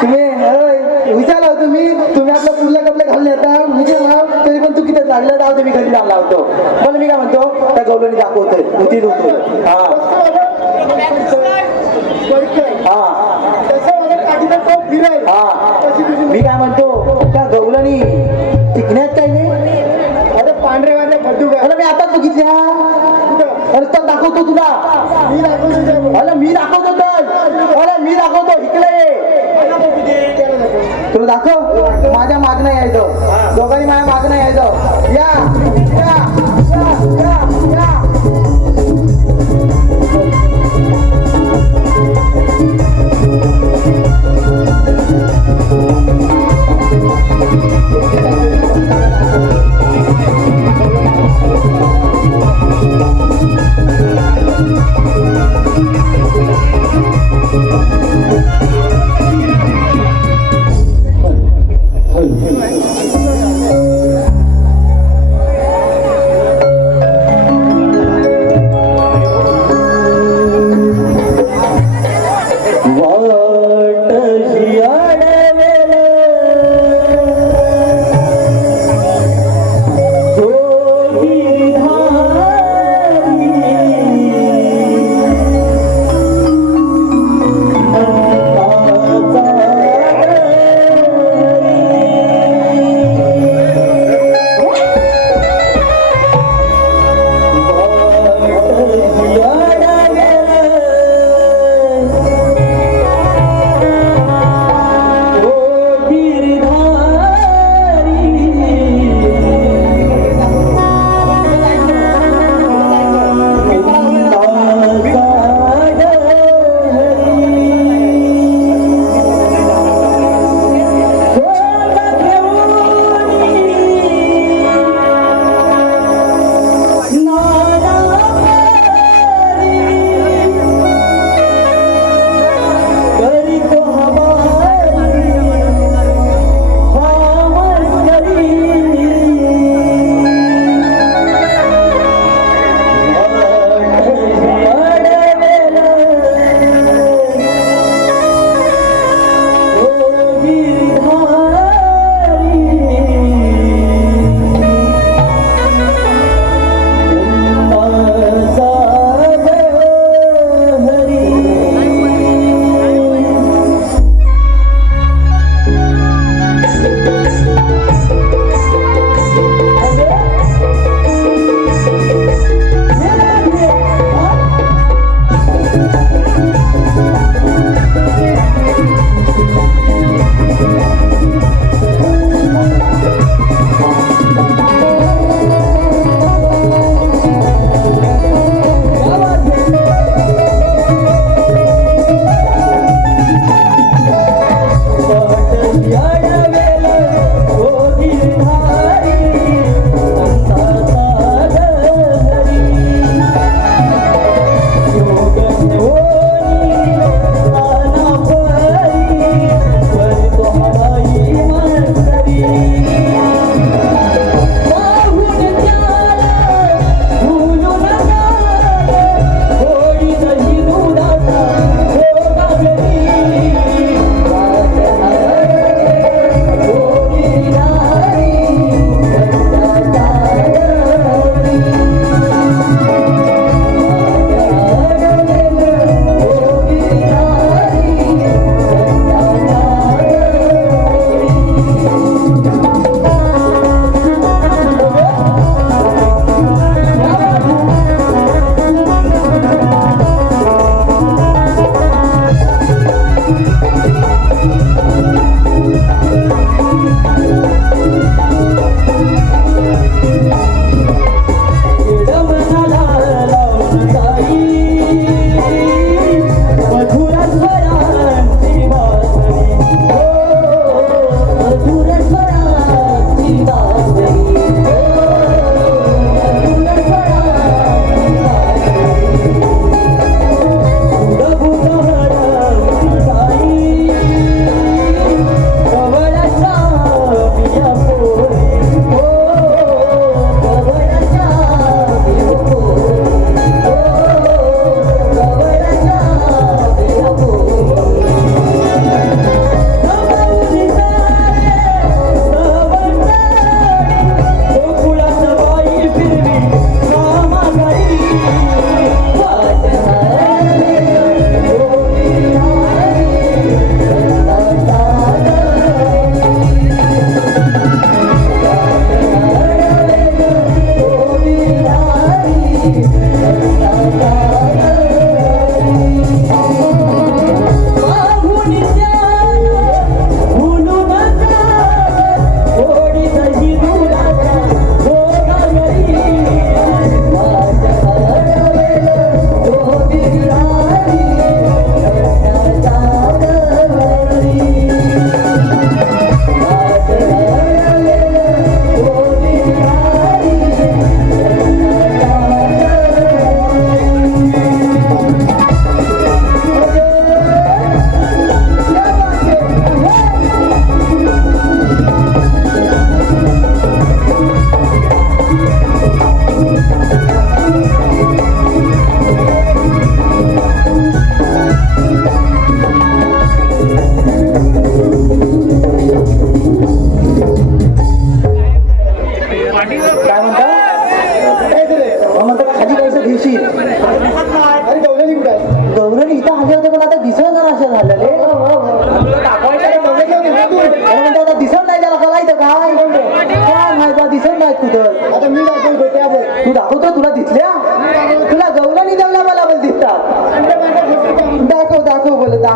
तुम्ही विचारला होतो तुम्ही आपल्या पुढल्या कपडे घालले आता तरी पण तू किती लागलं जाऊ ते मी घरी जाऊन लावतो पण मी काय म्हणतो त्या गौरवनी दाखवतोय उतीत होतो मी काय म्हणतो त्या गौलानी टिकण्यात काय नाही अरे पांढरे वाढले फड्डू अरे मी आता बघितल्या अरे तर दाखवतो तुला मी दाखवतो इकडे तुला दाखव माझ्या मागणं यायचं दोघांनी माझ्या मागणं यायचं या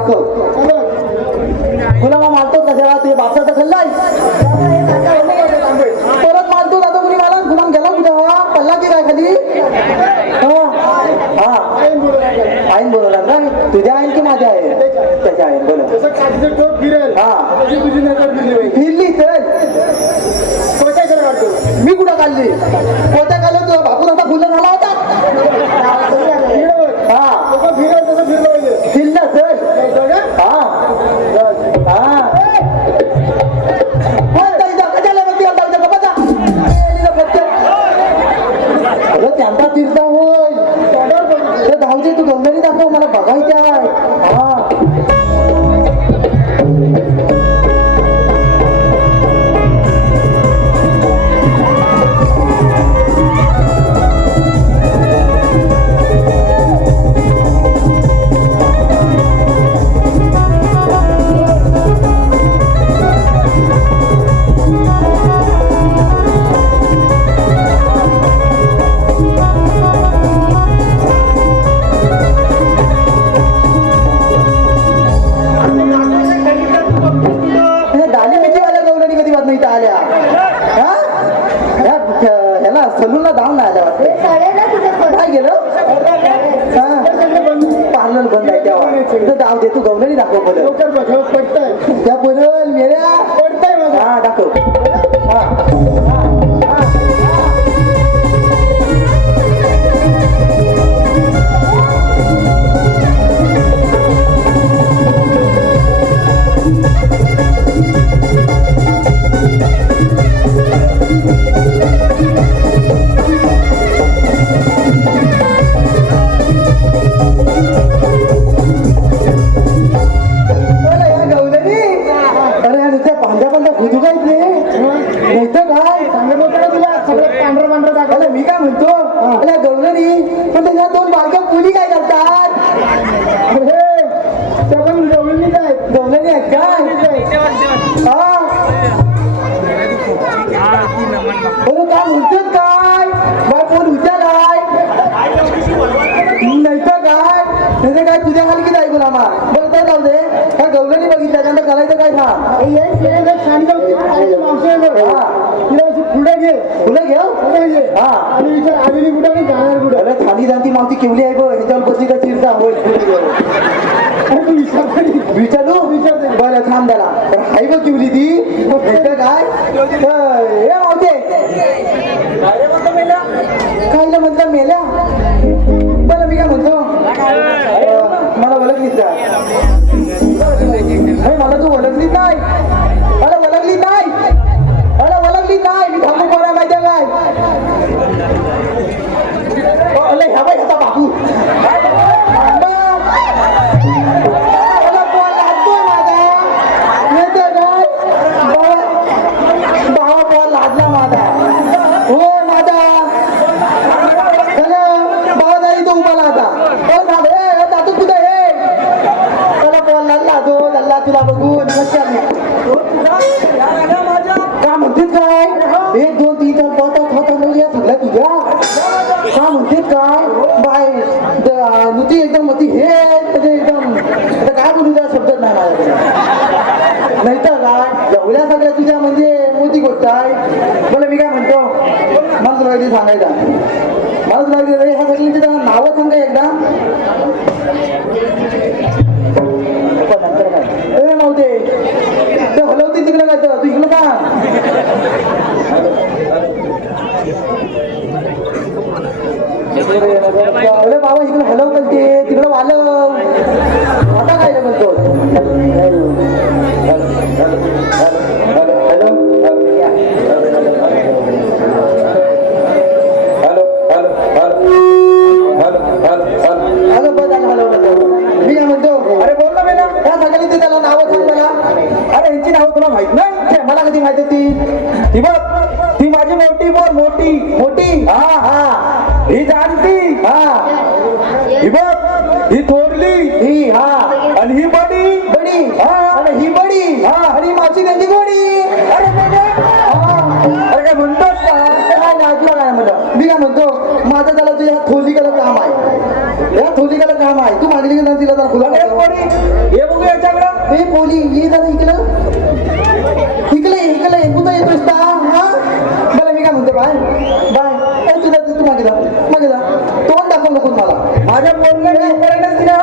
दाखव तुला मग मारतो कशाला तुझ्या बापचा खाल्लाय परत मारतो जातो कुणी मला गुलाम गेला कुठं पल्ला की काय खाली हा आईन बोलवला ना तुझ्या आईन की माझ्या आहे त्याच्या आईन बोल हा फिरली चल मी कुठं काढली कोट्या काढलं तुझा बापू आता फुलं झाला होता हा फिरलं चल हा हा त्यांचा तीर्थ होय तर धावते तू गंगणी दाखव मला बघायचं आहे हा सलूनला जाऊन नाही आल्या वाटतं काय गेलं पार्लर बंद आहे तेव्हा जाऊ दे तू गवलणी दाखव बरं त्या बरं मेऱ्या पडताय हा दाखव मी काय म्हणतो अरे गवलनी पण त्याच्या दोन बालका मुली काय करतात त्या पण गवलनीच आहेत गवलनी आहेत काय बरं काय म्हणतात काय बाय फोन उचलाय नाही तर काय त्याचे काय तुझ्या खाली किती ऐकू लामा बरं काय जाऊ दे काय गवलनी बघितल्या त्यांना करायचं काय फुलं घे हा आणि आलेली कुठं जाणार कुठं अरे थाली जाणती मावती केवली आहे बघ ह्याच्यावर बसली का चिरता होईल विचारू बरं थांब त्याला तर हाय बघ केवली ती काय हे मावते कायला म्हटलं मेल्या बरं मी काय म्हणतो मला ओळखलीच काय मला तू ओळखलीच नाही मला ओळखली नाही नाही मी थांबू कोणा माहिती काय ह्या बाई आता बापू लादला माझा हो माझा बाबा जाई तो उभाला आता जातो कुठे हे त्याला बॉल लागला तो गल्ला तुला बघून का म्हणतेत काय 1 2 3 4 5 6 7 या सगळ्या तुझ्या का म्हणतेत काय बाय नुती एकदम मती हे एकदम आता काय बोलू द्या शब्द नाही माझ्याकडे नाही तर काय एवढ्या सगळ्या तुझ्या म्हणजे मोठी गोष्ट आहे बोला मी काय म्हणतो मला तुला इथे सांगायचा मला तुला ह्या सगळ्यांची नावं सांगा एकदा नंतर काय नव्हते ते हलवते तिकडे काय तू इकडं का अरे बाबा इकडे हलव करते तिकडं वालव आता काय म्हणतो मी काय म्हणतो अरे बोल ना बेटा त्या सगळ्यांनी ते त्याला नावं सांग मला अरे यांची नावं तुला माहित नाही मला कधी माहित होती ती बघ ती माझी मोठी बोल मोठी मोठी हा हा ही जाणती हा ही बघ ही थोरली ही हा आणि ही बडी बडी हा आणि ही बडी हा आणि मावशी त्यांची गोडी अरे अरे काय म्हणतोस का काय ना तुला काय म्हणतो मी काय म्हणतो माझं त्याला तुझ्या थोरली कलर काम आहे या थोलीकाला काम आहे तू मागली का तिला जरा फुला हे बघू याच्याकडं ए पोली ये जरा इकडं इकडे कुठं येतोस का हा बरं मी काय म्हणते बाय बाय तुला तू मागे जा तोंड दाखव नको मला माझ्या पोरगं दिला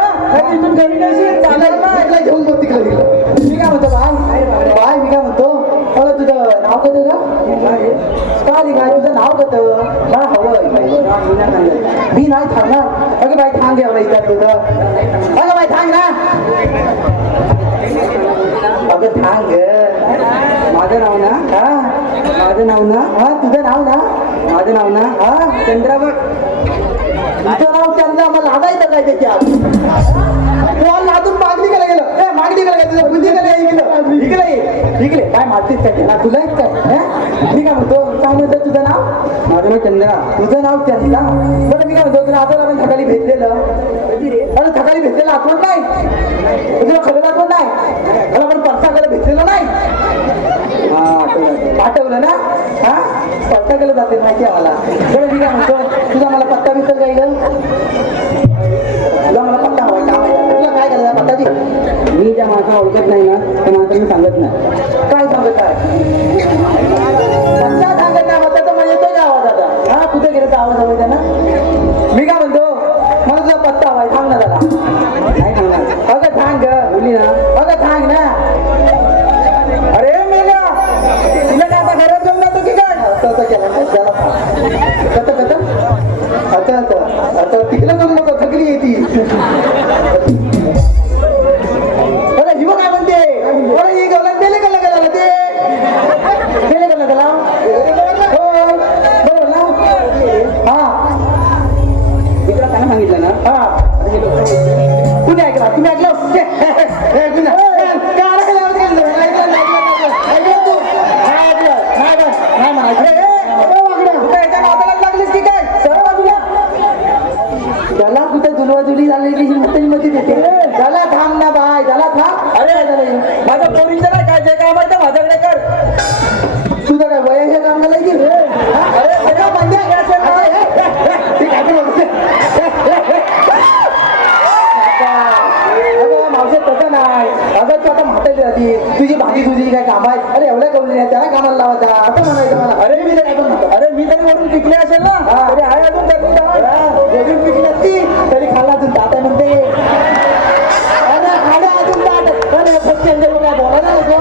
इथून घरी नाही चालेल ना इकडे घेऊन बघ तिकडे मी काय म्हणतो बाय मी काय म्हणतो मला तुझं नाव कसं का काय तुझं नाव कसं मला हवं मी नाही थांबणार अगं बाई थांब घ्यावं इथं तुझं अगं बाई थांब ना अगं थांब माझं नाव ना हा माझं नाव ना हा तुझं नाव ना माझं नाव ना हा चंद्रावर तुझं नाव चंद्रा मला लागायचं काय त्याच्यात तुम्हाला लादून मागणी केलं गेलं ए मागणी केलं तुझं बुद्धी केलं इकडे काय मारतीस काय ना तुला एक काय मी काय म्हणतो काय म्हणतो तुझं नाव माझं नाव चंद्रा तुझं नाव चंद्रा बरं मी काय म्हणतो तुला आपण आपण सकाळी भेटलेलं अरे सकाळी भेटलेलं आठवण नाही तुला खरं आठवण नाही मला आपण परसाकडे भेटलेलं नाही हा आठवलं आठवलं ना हा परसाकडे जाते माहिती आहे मला बरं मी काय म्हणतो तुझा मला पत्ता बित्ता जाईल तुला मला पत्ता हवाय का माहिती तुला काय करायचं पत्ता दे मी ज्या माणसाला ओळखत नाही ना त्या माणसाला मी सांगत नाही काय सांगत आहे पत्ता सांगत नाही होता तर मला येतोय का आवाज आता हा कुठे गेलं तर आवाज हवाय त्यांना मी काय म्हणतो मला तुझा पत्ता हवाय सांग ना दादा काय सांगणार अगं सांग बोलली ना अगं सांग ना अरे मेल्या तुला काय आता घरात जाऊन जातो की काय आता केला त्याला आता तिकडे जाऊन मग थकली येते अरे हिव काय म्हणते अरे हे गवला बेले का लागला ते बेले का लागला हो बरोबर ना हा तुला काय सांगितलं ना हा कुणी ऐकला तुम्ही ऐकलं त्याला कुठे जुलवाजुली झालेली ही मुतरी मध्ये देते त्याला थांब ना बाय त्याला थांब अरे माझ्या पोरींचं नाही काय जे काम आहे ते माझ्याकडे कर तुझं काय वय हे काम झालंय की अरे सगळं बंद मावशे तसं नाही अगं तू आता म्हातारी राहती तुझी भाजी तुझी काय काम आहे अरे एवढ्या कवली नाही त्याला कामाला लावायचा असं म्हणायचं मला अरे मी काय म्हणतो अरे मी तरी वरून पिकले असेल ना तरी आहे अजून करतो अजून पिकली नसती तरी खाल्ला अजून ताट आहे म्हणते अरे खाल्ला अजून ताट अरे फक्त काय बोलायला नको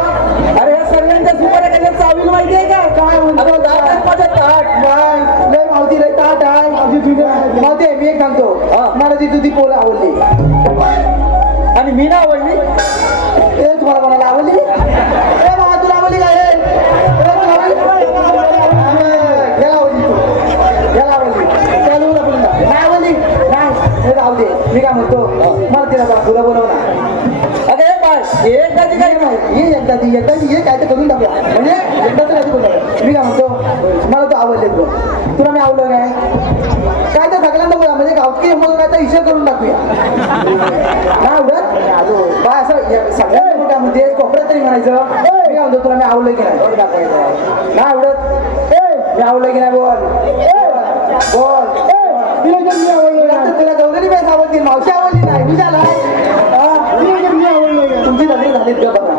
अरे या सगळ्यांच्या सुपाऱ्या त्याच्या चावील माहिती आहे का काय म्हणतो दात आहे माझ्या ताट नाही लय मावती लय ताट आहे मावते मी एक सांगतो मला ती तुझी पोरं आवडली आणि मी ना आवडली ए तुम्हाला कोणाला आवडली ए बाबा तुला आवडली काय याला आवडली तू याला आवडली चालू ना पुन्हा नाही आवडली नाही हे राहू दे मी काय म्हणतो मला तिला जरा तुला बोलव ना अरे बाय एकदाची काय नाही ये एकदा ये काय तर करून टाकूया म्हणजे एकदाच नाही बोलव मी काय म्हणतो मला तू आवडले तुला मी आवडलं काय तर सगळ्यांना बोला म्हणजे गावठी म्हणून काय तर इशा करून टाकूया नाही आवडत काय असं सगळ्यांना मोठ्या म्हणजे कोपऱ्यात तरी म्हणायचं मी काय म्हणतो तुला मी आवडलं की नाही आवडत मी आवडलं की नाही बोल तुला गौरी बेस आवडली मावशी आवडली नाही तुझ्याला तुमची लग्न झालीत ग बघा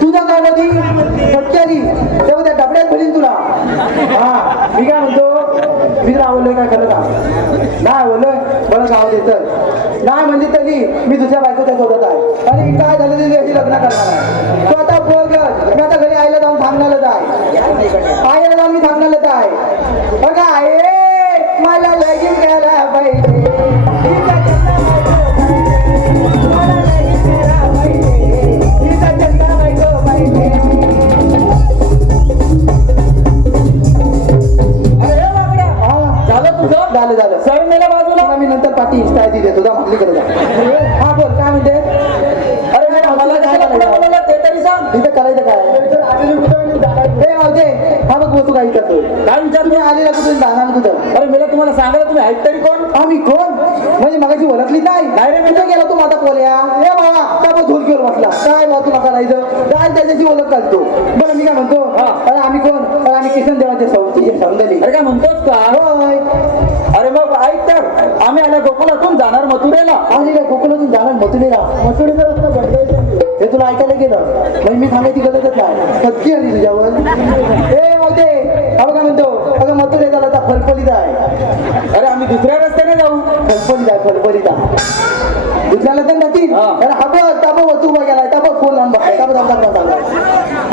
तुझा काय कधी सत्यारी तेव्हा त्या डबड्यात भरीन तुला हा मी काय म्हणतो मी तुला आवडलोय काय खरं का नाही आवडलोय बरं गाव दे तर नाही म्हणजे तरी मी तुझ्या बायकोच्या शोधत आहे आणि काय झालं ते याची लग्न करणार आहे तो आता बोल मी आता घरी आईला जाऊन थांबणारच आहे आईला जाऊन मी थांबणारच आहे बघा आहे मला लगीन करायला पाहिजे झालं सर मेल्या बाजूला मी नंतर पाठी इंस्टा आयडी देतो जा म्हटली करत हा बोल काय म्हणते अरे मला काय बोलवलं ते तरी सांग तिथे करायचं काय मावते हा बघ तू काय विचारतो काय विचार तुम्ही आलेला कुठून जाणार कुठं अरे मला तुम्हाला सांगायला तुम्ही आहेत तरी कोण हा मी कोण म्हणजे मगाशी ओळखली नाही नाही रे, कुठे गेला तू माझा पोल्या ए बाबा का बघ धूर घेऊन बसला काय बाबा तुला करायचं काय त्याच्याशी ओळख घालतो बरं मी काय म्हणतो अरे आम्ही कोण अरे आम्ही किसन देवाचे सौंदर्य अरे काय म्हणतोस का होय अरे मग ऐक तर आम्ही आल्या गोकुळातून जाणार मथुरेला आणि काय कोकणातून जाणार मथुरेचा रस्ता बदलायचा हे तुला ऐकायला गेलं म्हणजे मी सांगायची गरजच नाही पत्की आली तुझ्यावर ए मोठे अगं काय म्हणतो अगं मथुरेचा रस्ता फलफलीत आहे अरे आम्ही दुसऱ्या रस्त्याने जाऊ फलफलीत दुसऱ्याला तर नक्की अरे हा बघ ताबा तू बघ गेला ताबा फोन लावून बघ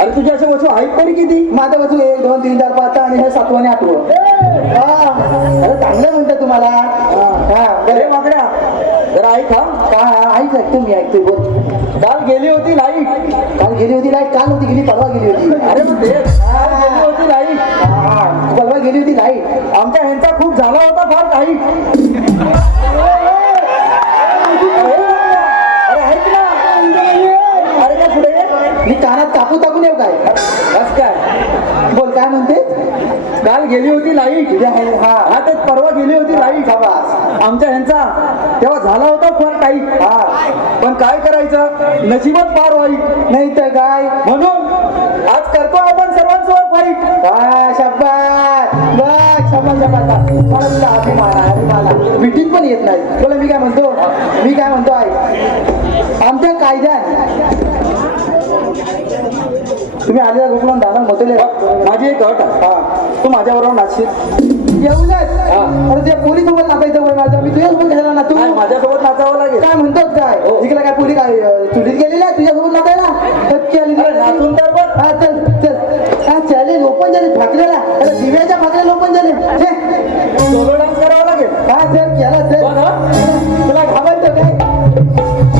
अरे तुझ्या अशा वस्तू आहेत तरी किती माझ्या वस्तू 1 2 3 4 5 आणि हे 7वं आणि 8वं अरे चांगलं म्हणतं तुम्हाला हा अरे बरं मागड्या जरा ऐक हा ऐकतो मी ऐकतो बोल काल गेली होती लाईट काल गेली होती लाईट काल नव्हती गेली परवा गेली होती अरे मग ते काल गेली होती लाईट परवा गेली होती लाईट आमच्या ह्यांचा खूप झाला होता फार काही अरे ऐक ना अरे काय पुढे मी कानात कापू टाकून येऊ काय बस काय बोल काय म्हणते काल गेली होती लाईट हा हा ते परवा गेली होती लाईट शाबास आमच्या ह्यांचा तेव्हा झाला होता फार टाईट हा पण काय करायचं नशिबात फार वाईट नाही तर काय म्हणून आज करतो आपण सर्वांसोबत फाईट वा शब्बास बघ शब्बास मला तुला अभिमान आहे अभिमान मिटिंग पण येत नाही बोला मी काय म्हणतो आहे आमच्या कायद्यात तुम्ही आलेला गोकुळात दादा मोठे माझी एक अट आहे तू माझ्याबरोबर नाचशील येऊनच अरे ते पोलीस सोबत नाचायचं वय माझं मी तुझ्यासोबत घ्यायला ना तू नाही, माझ्यासोबत नाचावं लागेल काय म्हणतोस काय इकडे काय पोली काय चुलीत गेलेला आहे तुझ्यासोबत नाचायला नक्की आली अरे नाचून तर बघ. हा चल चल हा चालेल ओपन झाले फाकलेला अरे दिव्याच्या फाकलेला ओपन झाले सोलो डान्स करावा लागेल हा चल केला चल बघ हा. तुला घाबरतो काय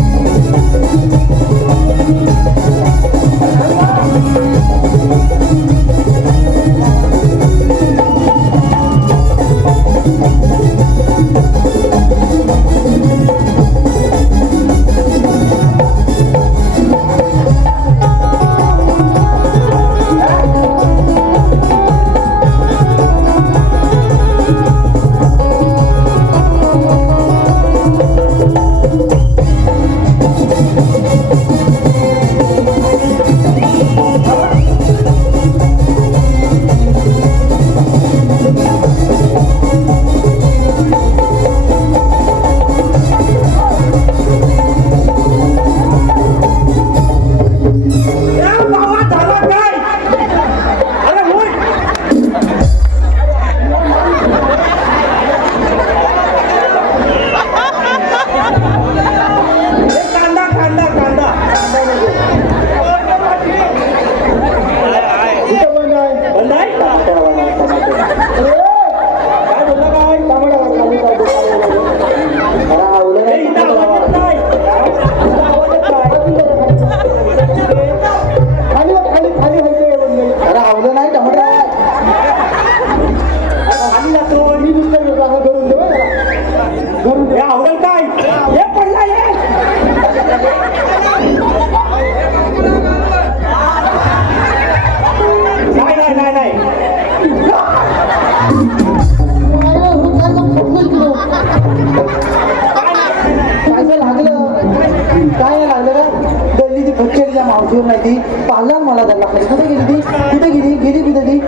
मावशीवर नाही ती पाहिला मला त्याला कुठे गेली ती गेली कुठे ती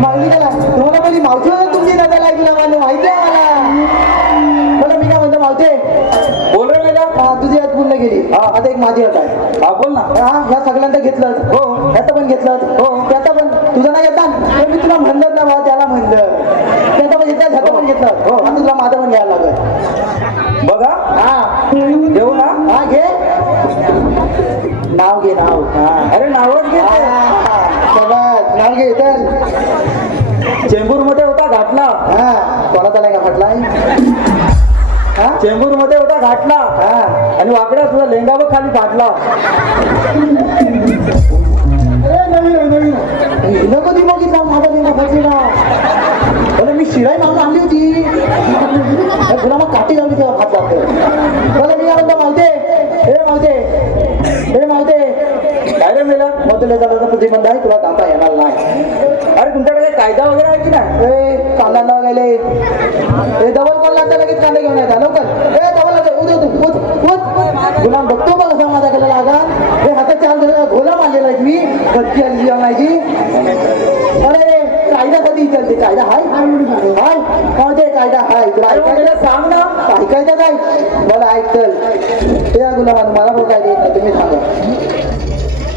मागली का तुम्हाला पहिली मावशीवर तुमची नजर लागली मला माहिती आहे मला मी काय म्हणतो मावते बोल रे मेला तुझी यात पूर्ण गेली आता एक माझी अट आहे हा बोल ना ह्या सगळ्यांना घेतलं हो याचं पण घेतलं हो त्याचं पण तुझं नाही घेतला मी तुला म्हणलं ना बा त्याला म्हणलं त्याचं पण घेतलं ह्याचं पण घेतलं हो आणि तुला माझं पण घ्यायला लागत बघा हा घेऊ ना हा घे नाव घे नाव अरे नावच घे नाव घे चल चेंबूर मध्ये होता घाटला हा कोणाचा नाही का फाटलाय चेंबूर मध्ये होता घाटला आणि वाकड्या तुझा लेंगा बघ खाली फाटला कधी बघितला माझा लेंगा फाटलेला अरे मी शिराई मागून आणली होती तुला मग काठी लावली तेव्हा फाटला मला मी म्हणतो मावते हे मावते काय रे मेला मग तुला जाण्याचा प्रतिबंध आहे तुला जाता येणार नाही अरे तुमच्याकडे कायदा वगैरे आहे की नाही कांदा न गेले हे डबल कॉल लागता लगेच कांदा घेऊन येतात लवकर डबल गुलाम बघतो बघ असा माझा केलेला आगा हे हात चलते कायदा हाय हाय कोणते कायदा हाय तुला ऐकायला सांग ना ऐकायचं काय मला ऐक चल त्या गुलामान मला बघ काय देत तुम्ही सांगा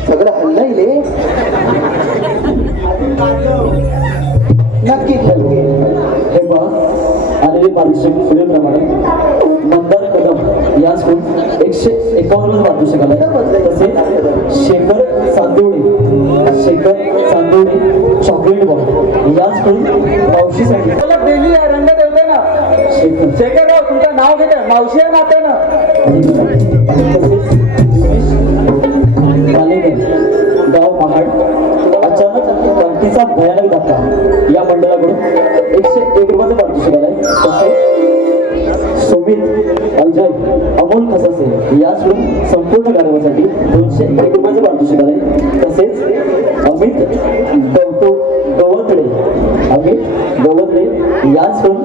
सगळं हल्लंय रे नक्की हलके हे पहा आलेले पारितोषिक पुढीलप्रमाणे मंदार कदम याचकडून 151 पारितोषिक आलं तसेच Shekhar Chandode chocolate ball याचकडून मावशीसाठी daily रंग ठेवते ना शेखर राव तुमचं नाव घेते मावशी आहे नाते ना तसेच दिनेश कालेकर गाव महाड अचानक कंठीचा भयानक धक्का या मंडळाकडून 101 रुपयाचं पारितोषिक आलंय तसेच सुमित अजय अमोल खसासे याचकडून संपूर्ण कार्यक्रमासाठी 201 रुपयाचं पारितोषिक आलंय तसेच अमित गवतडे याचकडून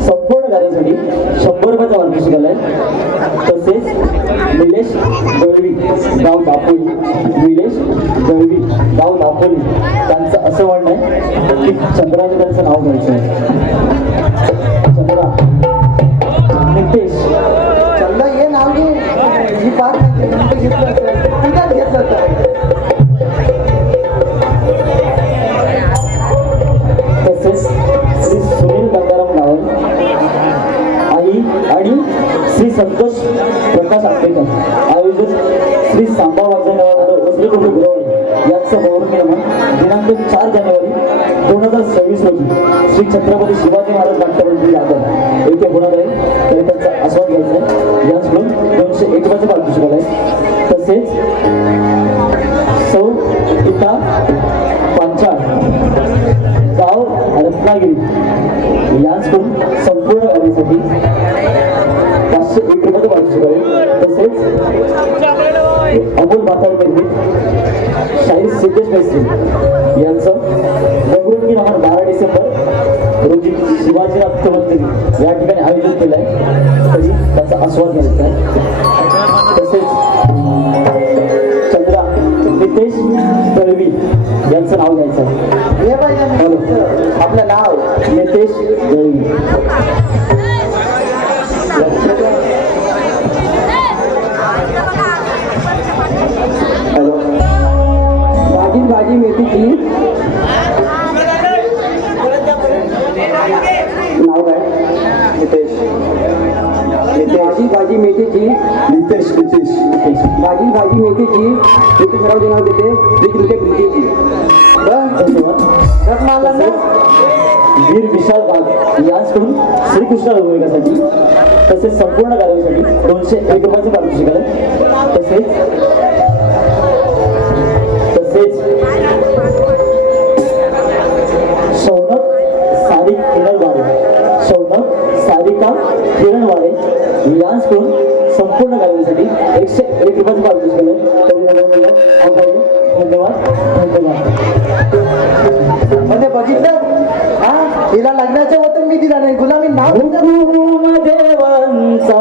संपूर्ण कार्यासाठी 100 रुपयाचं पारितोषिक आलंय तसेच निलेश दळवी गाव दापोली त्यांचं असं म्हणणं आहे की चंद्राने त्यांचं नाव घ्यायचं आहे चंद्रा नितेश चंदा ये नाव घे ही पाच घेतलं तुझ्याच घेतलं तसेच श्री सुनील गंगाराम नावल आई आणि श्री संतोष प्रकाश आंबेकर आयोजक श्री सांबा वाजनावर वसईकुंड गुरवाडी यांचं गौरव नमन दिनांक 4 जानेवारी 2026 रोजी श्री छत्रपती शिवाजी महाराज नाट्यमंदिर दादर येथे होणार आहे तरी त्यांचा आस्वाद घ्यायचा आहे याचकडून 201 रुपयाचं पारितोषिक आलंय तसेच सौ पिता पांचाळ गाव रत्नागिरी याचकडून संपूर्ण कार्यासाठी 501 रुपयाचं पारितोषिक आहे तसेच अमोल भाताळ निर्मित शाहीर सिद्धेश मैत्री यांचं नवरुंगी नमन 12 डिसेंबर रोजी शिवाजी नाट्यमंदिर या ठिकाणी आयोजित केलं आहे तरी त्याचा आस्वाद घ्यायचा आहे तसेच चंद्रा नितेश दळवी यांचं नाव घ्यायचं आहे हे पाहिजे आपलं नाव नितेश दळवी हॅलो भाजी मेथीची नाव काय नितेश भाजी मेथीची नितेश भाजी मेथीची ऋतुरावचे नाव देते कृतीची धन्यवाद वीर विशाल बाग याचकडून श्रीकृष्ण विभागासाठी तसेच संपूर्ण कार्यासाठी 201 रुपयाचं पारितोषिक आलं तसेच शौनक सारिका किरणवारे यांचकडून संपूर्ण कार्यासाठी 101 रुपयाचं पारितोषिक आलं धन्यवाद म्हणजे बघितलं हा तिला लग्नाचं वतन मी दिला नाही गुलामी नाव देवांचा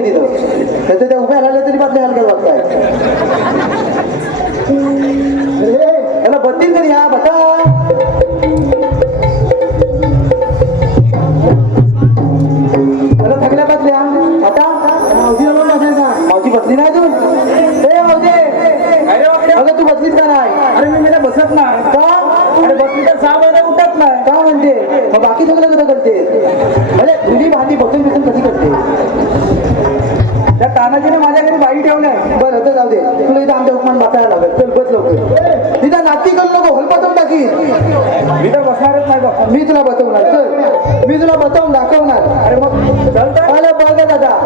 घे तिथं तर त्या उभ्या राहिल्या तरी बातल्या हलक्यात वाटताय याला बत्तीस कधी हा बता त्याला थकल्या बसल्या आता मावशीला पण बसेल का मावशी बसली नाही तू ए मावशी अगं तू बसलीच का नाही अरे मी मला बसत नाही का अरे बसली तर 6 महिने उठत नाही का म्हणते मग बाकी सगळं कसं करते म्हणजे धुली भांडी बसून बिसून कधी करते त्या तानाजीने माझ्या घरी बाई ठेवलाय बरं तर जाऊ दे तुला इथं आमच्या उपमान बसायला लागेल चल बस लवकर तिथं नाटकी करू नको हलपतून टाकी मी तर बसणारच नाही बघ मी तुला बसवणार चल मी तुला बसवून दाखवणार अरे मग चल बघ दादा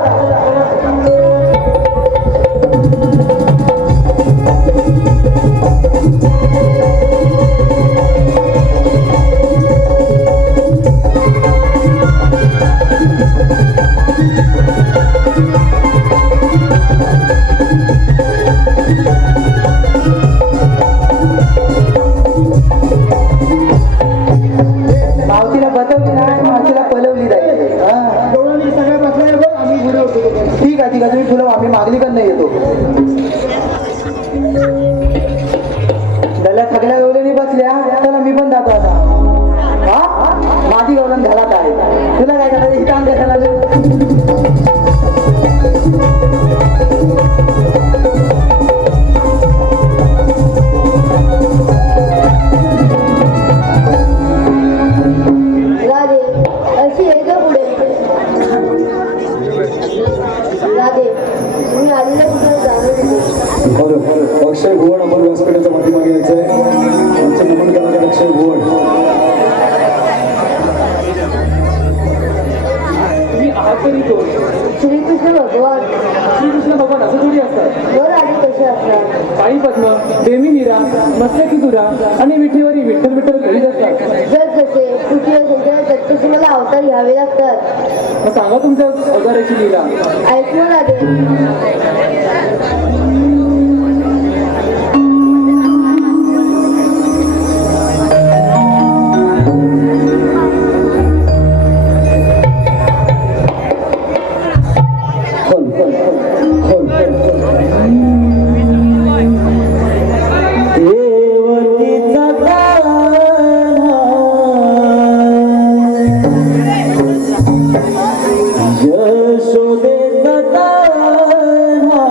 मावशीला बसवली नाही मावशीला पलवली जाईल ठीक आहे तुम्ही तुला आम्ही मागली पण नाही येतो त्याला सगळ्या गवल्याने बसल्या त्याला मी पण जातो आता हा माझी गवलन झाला काय तुला काय करायचं ही काम कशाला राधे अशी आहे का पुढे राधे मी आलेल्या कुठे जाणून बरं अक्षय भुवन आपण व्यासपीठाच्या पाठीमागे यायचं आहे आमचं नमन कलाकार अक्षय भुवन मी आहात तरी तो श्रीकृष्ण भगवान श्रीकृष्ण भगवान असं थोडी असतात वर आधी कसे असतात काळी पद्म प्रेमी मीरा नसल्या की तुरा आणि विठेवरी विठ्ठल विठ्ठल करीत असतात जग जसे कुठे असेल तसे मला अवतार घ्यावे लागतात मग सांगा तुमच्या अवताराची लीला ऐकून राधे देवकीचा कान्हा यशोदेचा कान्हा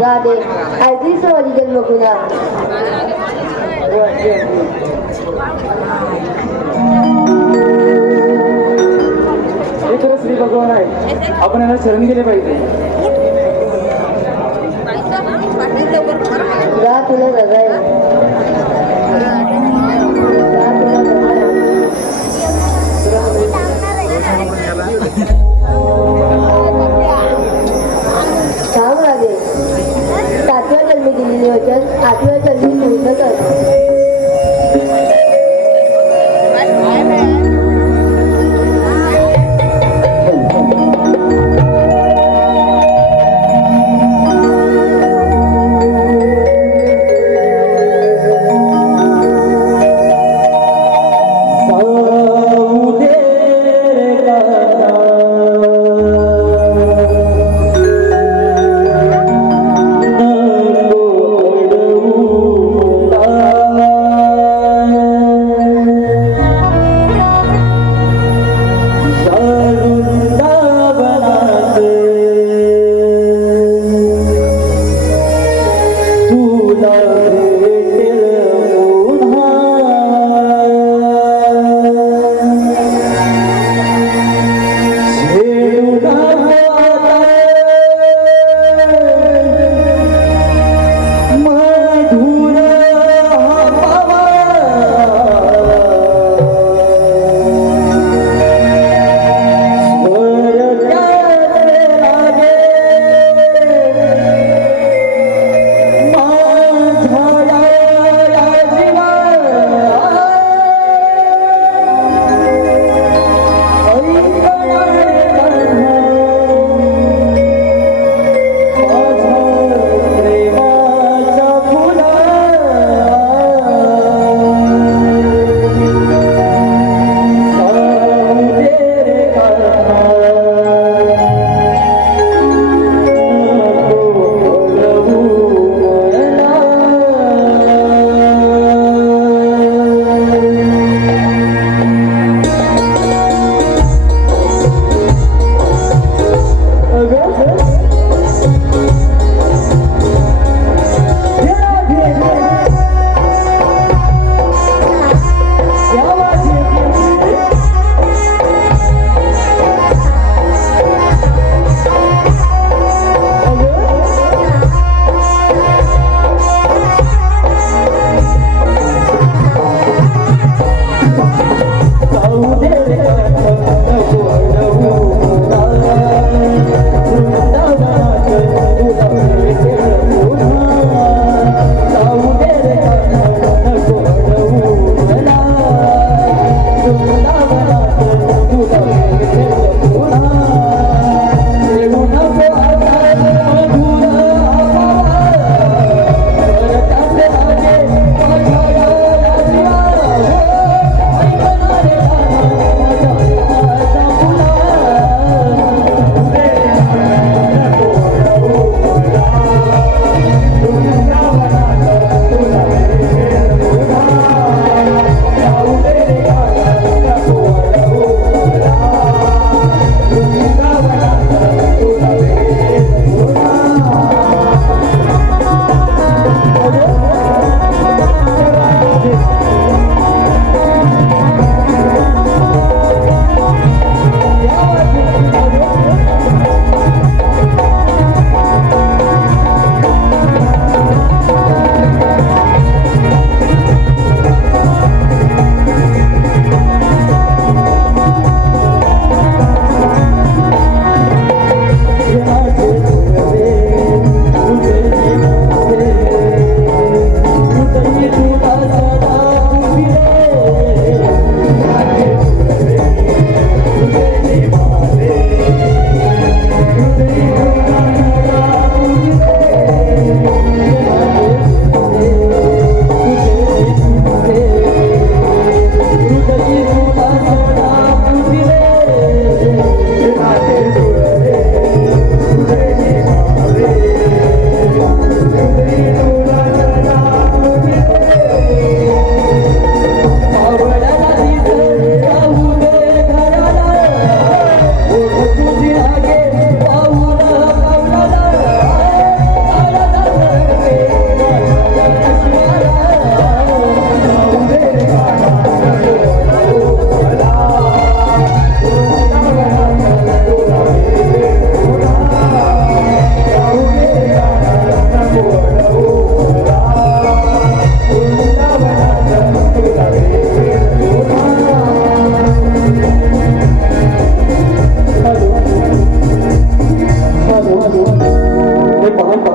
राधे आजी सवारी जन्मकुना हे खरं श्री भगवान आहे आपण याला शरण गेले पाहिजे गा तुला जगाय थांब राधे 7व्या जन्मी दिलेले वचन 8व्या जन्मी पूर्ण कर नको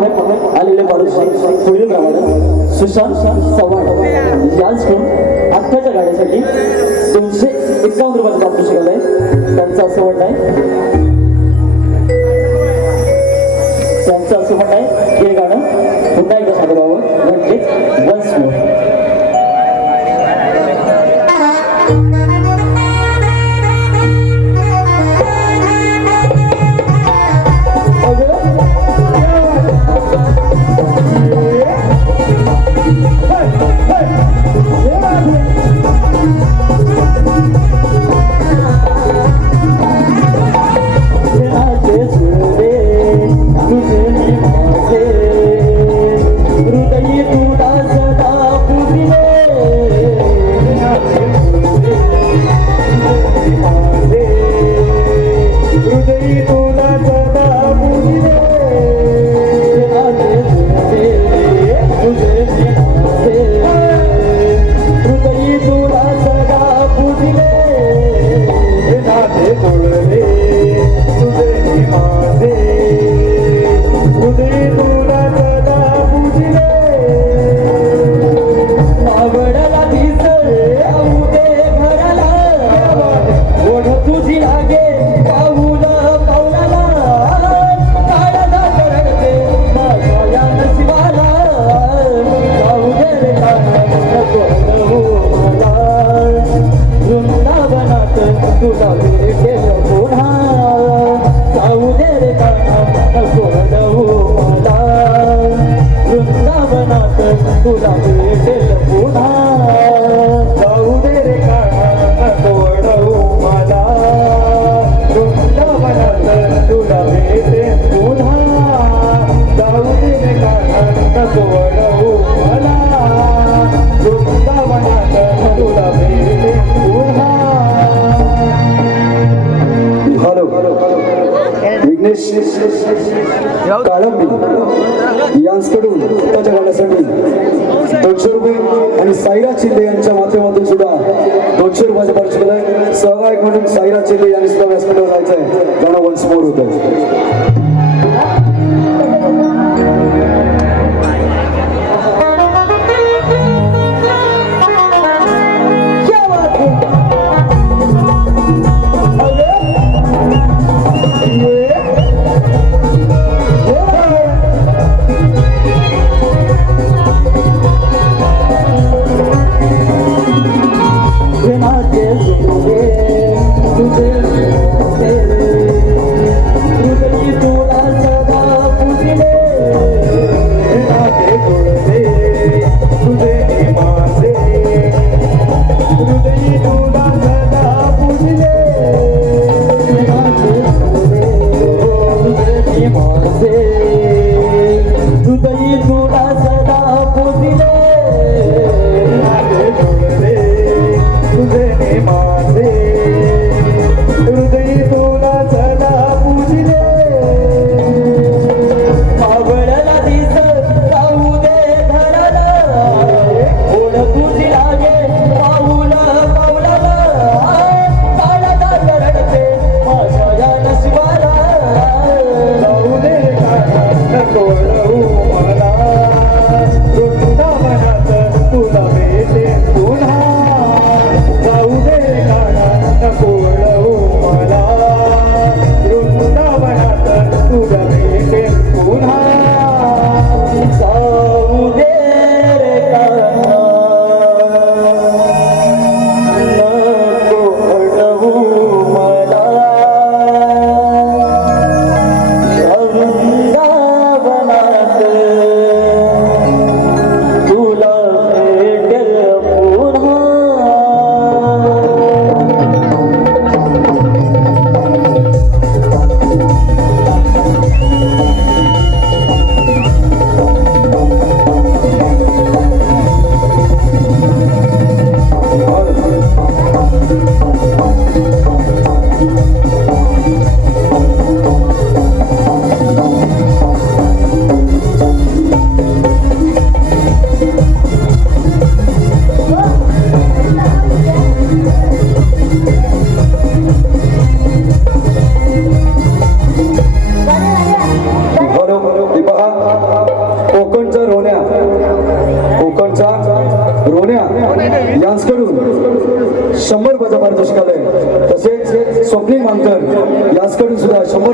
पाहत आलेले बाळूश्री पुढील प्रमाणे सुशांत चव्हाण यांच्याकडून आत्ताच्या गाड्यासाठी 251 रुपयाचं पारितोषिक आलंय. त्यांचं असं म्हणणं आहे हे गाणं पुन्हा एकदा सादरावं म्हणजेच वन्स मोर. काळंबी यांच्याकडून त्याच्या गाण्यासाठी 200 रुपये आणि साईराज शिंदे यांच्या माध्यमातून सुद्धा 200 रुपयाचं पारितोषिक आहे. सहगायक म्हणून साईराज शिंदे यांनी सुद्धा व्यासपीठावर जायचं आहे. गाणं वन्स मोर होतं.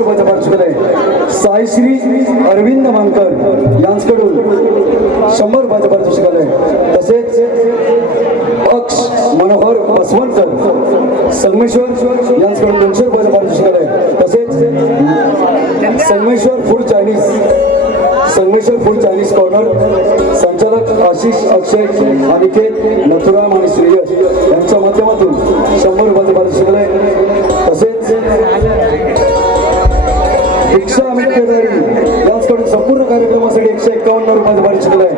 शंभर रुपयाचा पारितोषिक आलंय साईश्री अरविंद मानकर यांच्याकडून 100 रुपयाचं पारितोषिक आलंय तसेच अक्ष मनोहर बसवंत संगमेश्वर यांच्याकडून 200 रुपयाचं पारितोषिक आलंय तसेच संगमेश्वर फूड चायनीज कॉर्नर संचालक आशिष अक्षय अनिकेत नथुराम आणि श्रेयस यांच्या माध्यमातून 100 रुपयाचं पारितोषिक आलंय तसेच दीक्षा अमित केदारी यांच्याकडून संपूर्ण कार्यक्रमासाठी 151 रुपयाचं पारितोषिक आलंय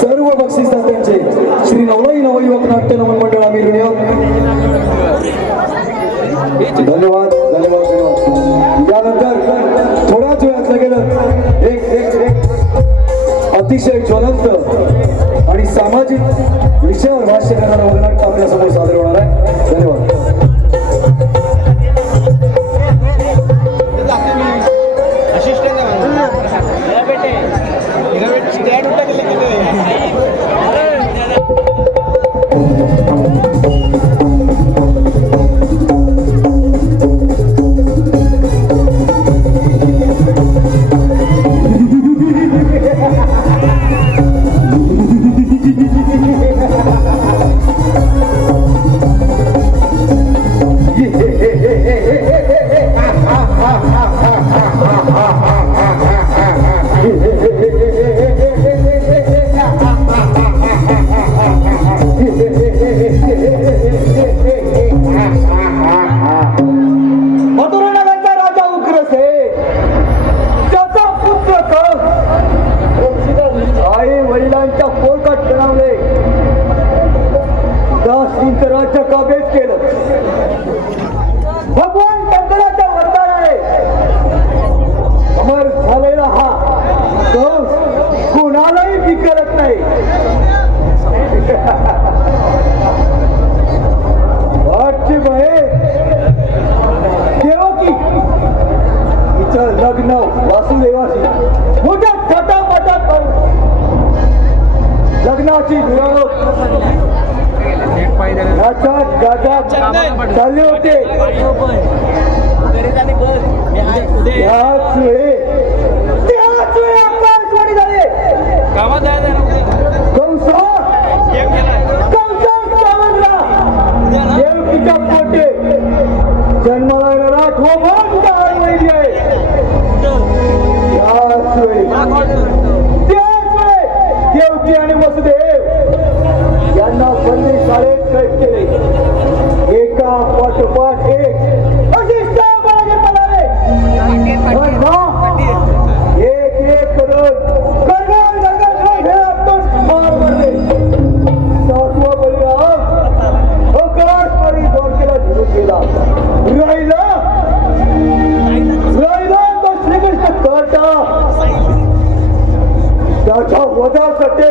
सर्व बक्षीसदात्यांचे श्री नवलाई नवयुवक नाट्य नमन मंडळ आम्ही धन्यवाद धन्यवाद धन्यवाद यानंतर थोड्याच वेळात गेलं एक अतिशय ज्वलंत आणि सामाजिक विषयावर भाष्य करणारा वगनाट्य आपल्यासमोर सादर होणार आहे धन्यवाद मथुरानगरचा राजा उग्रसेन त्याचा पुत्र कंस आई वडिलांच्या पोटात बनवले दासींचं राज्य काबीज केलं भगवान शंकराच्या वरदानाने अमर झालेला हा कंस कुणालाही बिकरत नाही वाटची बहीण देवकी हिचं लग्न वासुदेवाशी मोठ्या थाटामाटात करून लग्नाची मिरवणूक नाचात गाजात चालले होते त्याच वेळी आकाशवाणी झाले कंस देवकीच्या पोटे जन्माला येणारा ठोभट लहान मुलगी आहे त्याच वेळी देवकी आणि वसुदेव यांना बंदी शाळेत कैद केले एका पाठोपाठ एक अशी सामान्य पडाले एक करून मार पडले सातवा बलिराम आकाशवाणी द्वारकेला निघून गेला राहिला तो श्रीकृष्ण कर्ता त्याच्या वधासाठी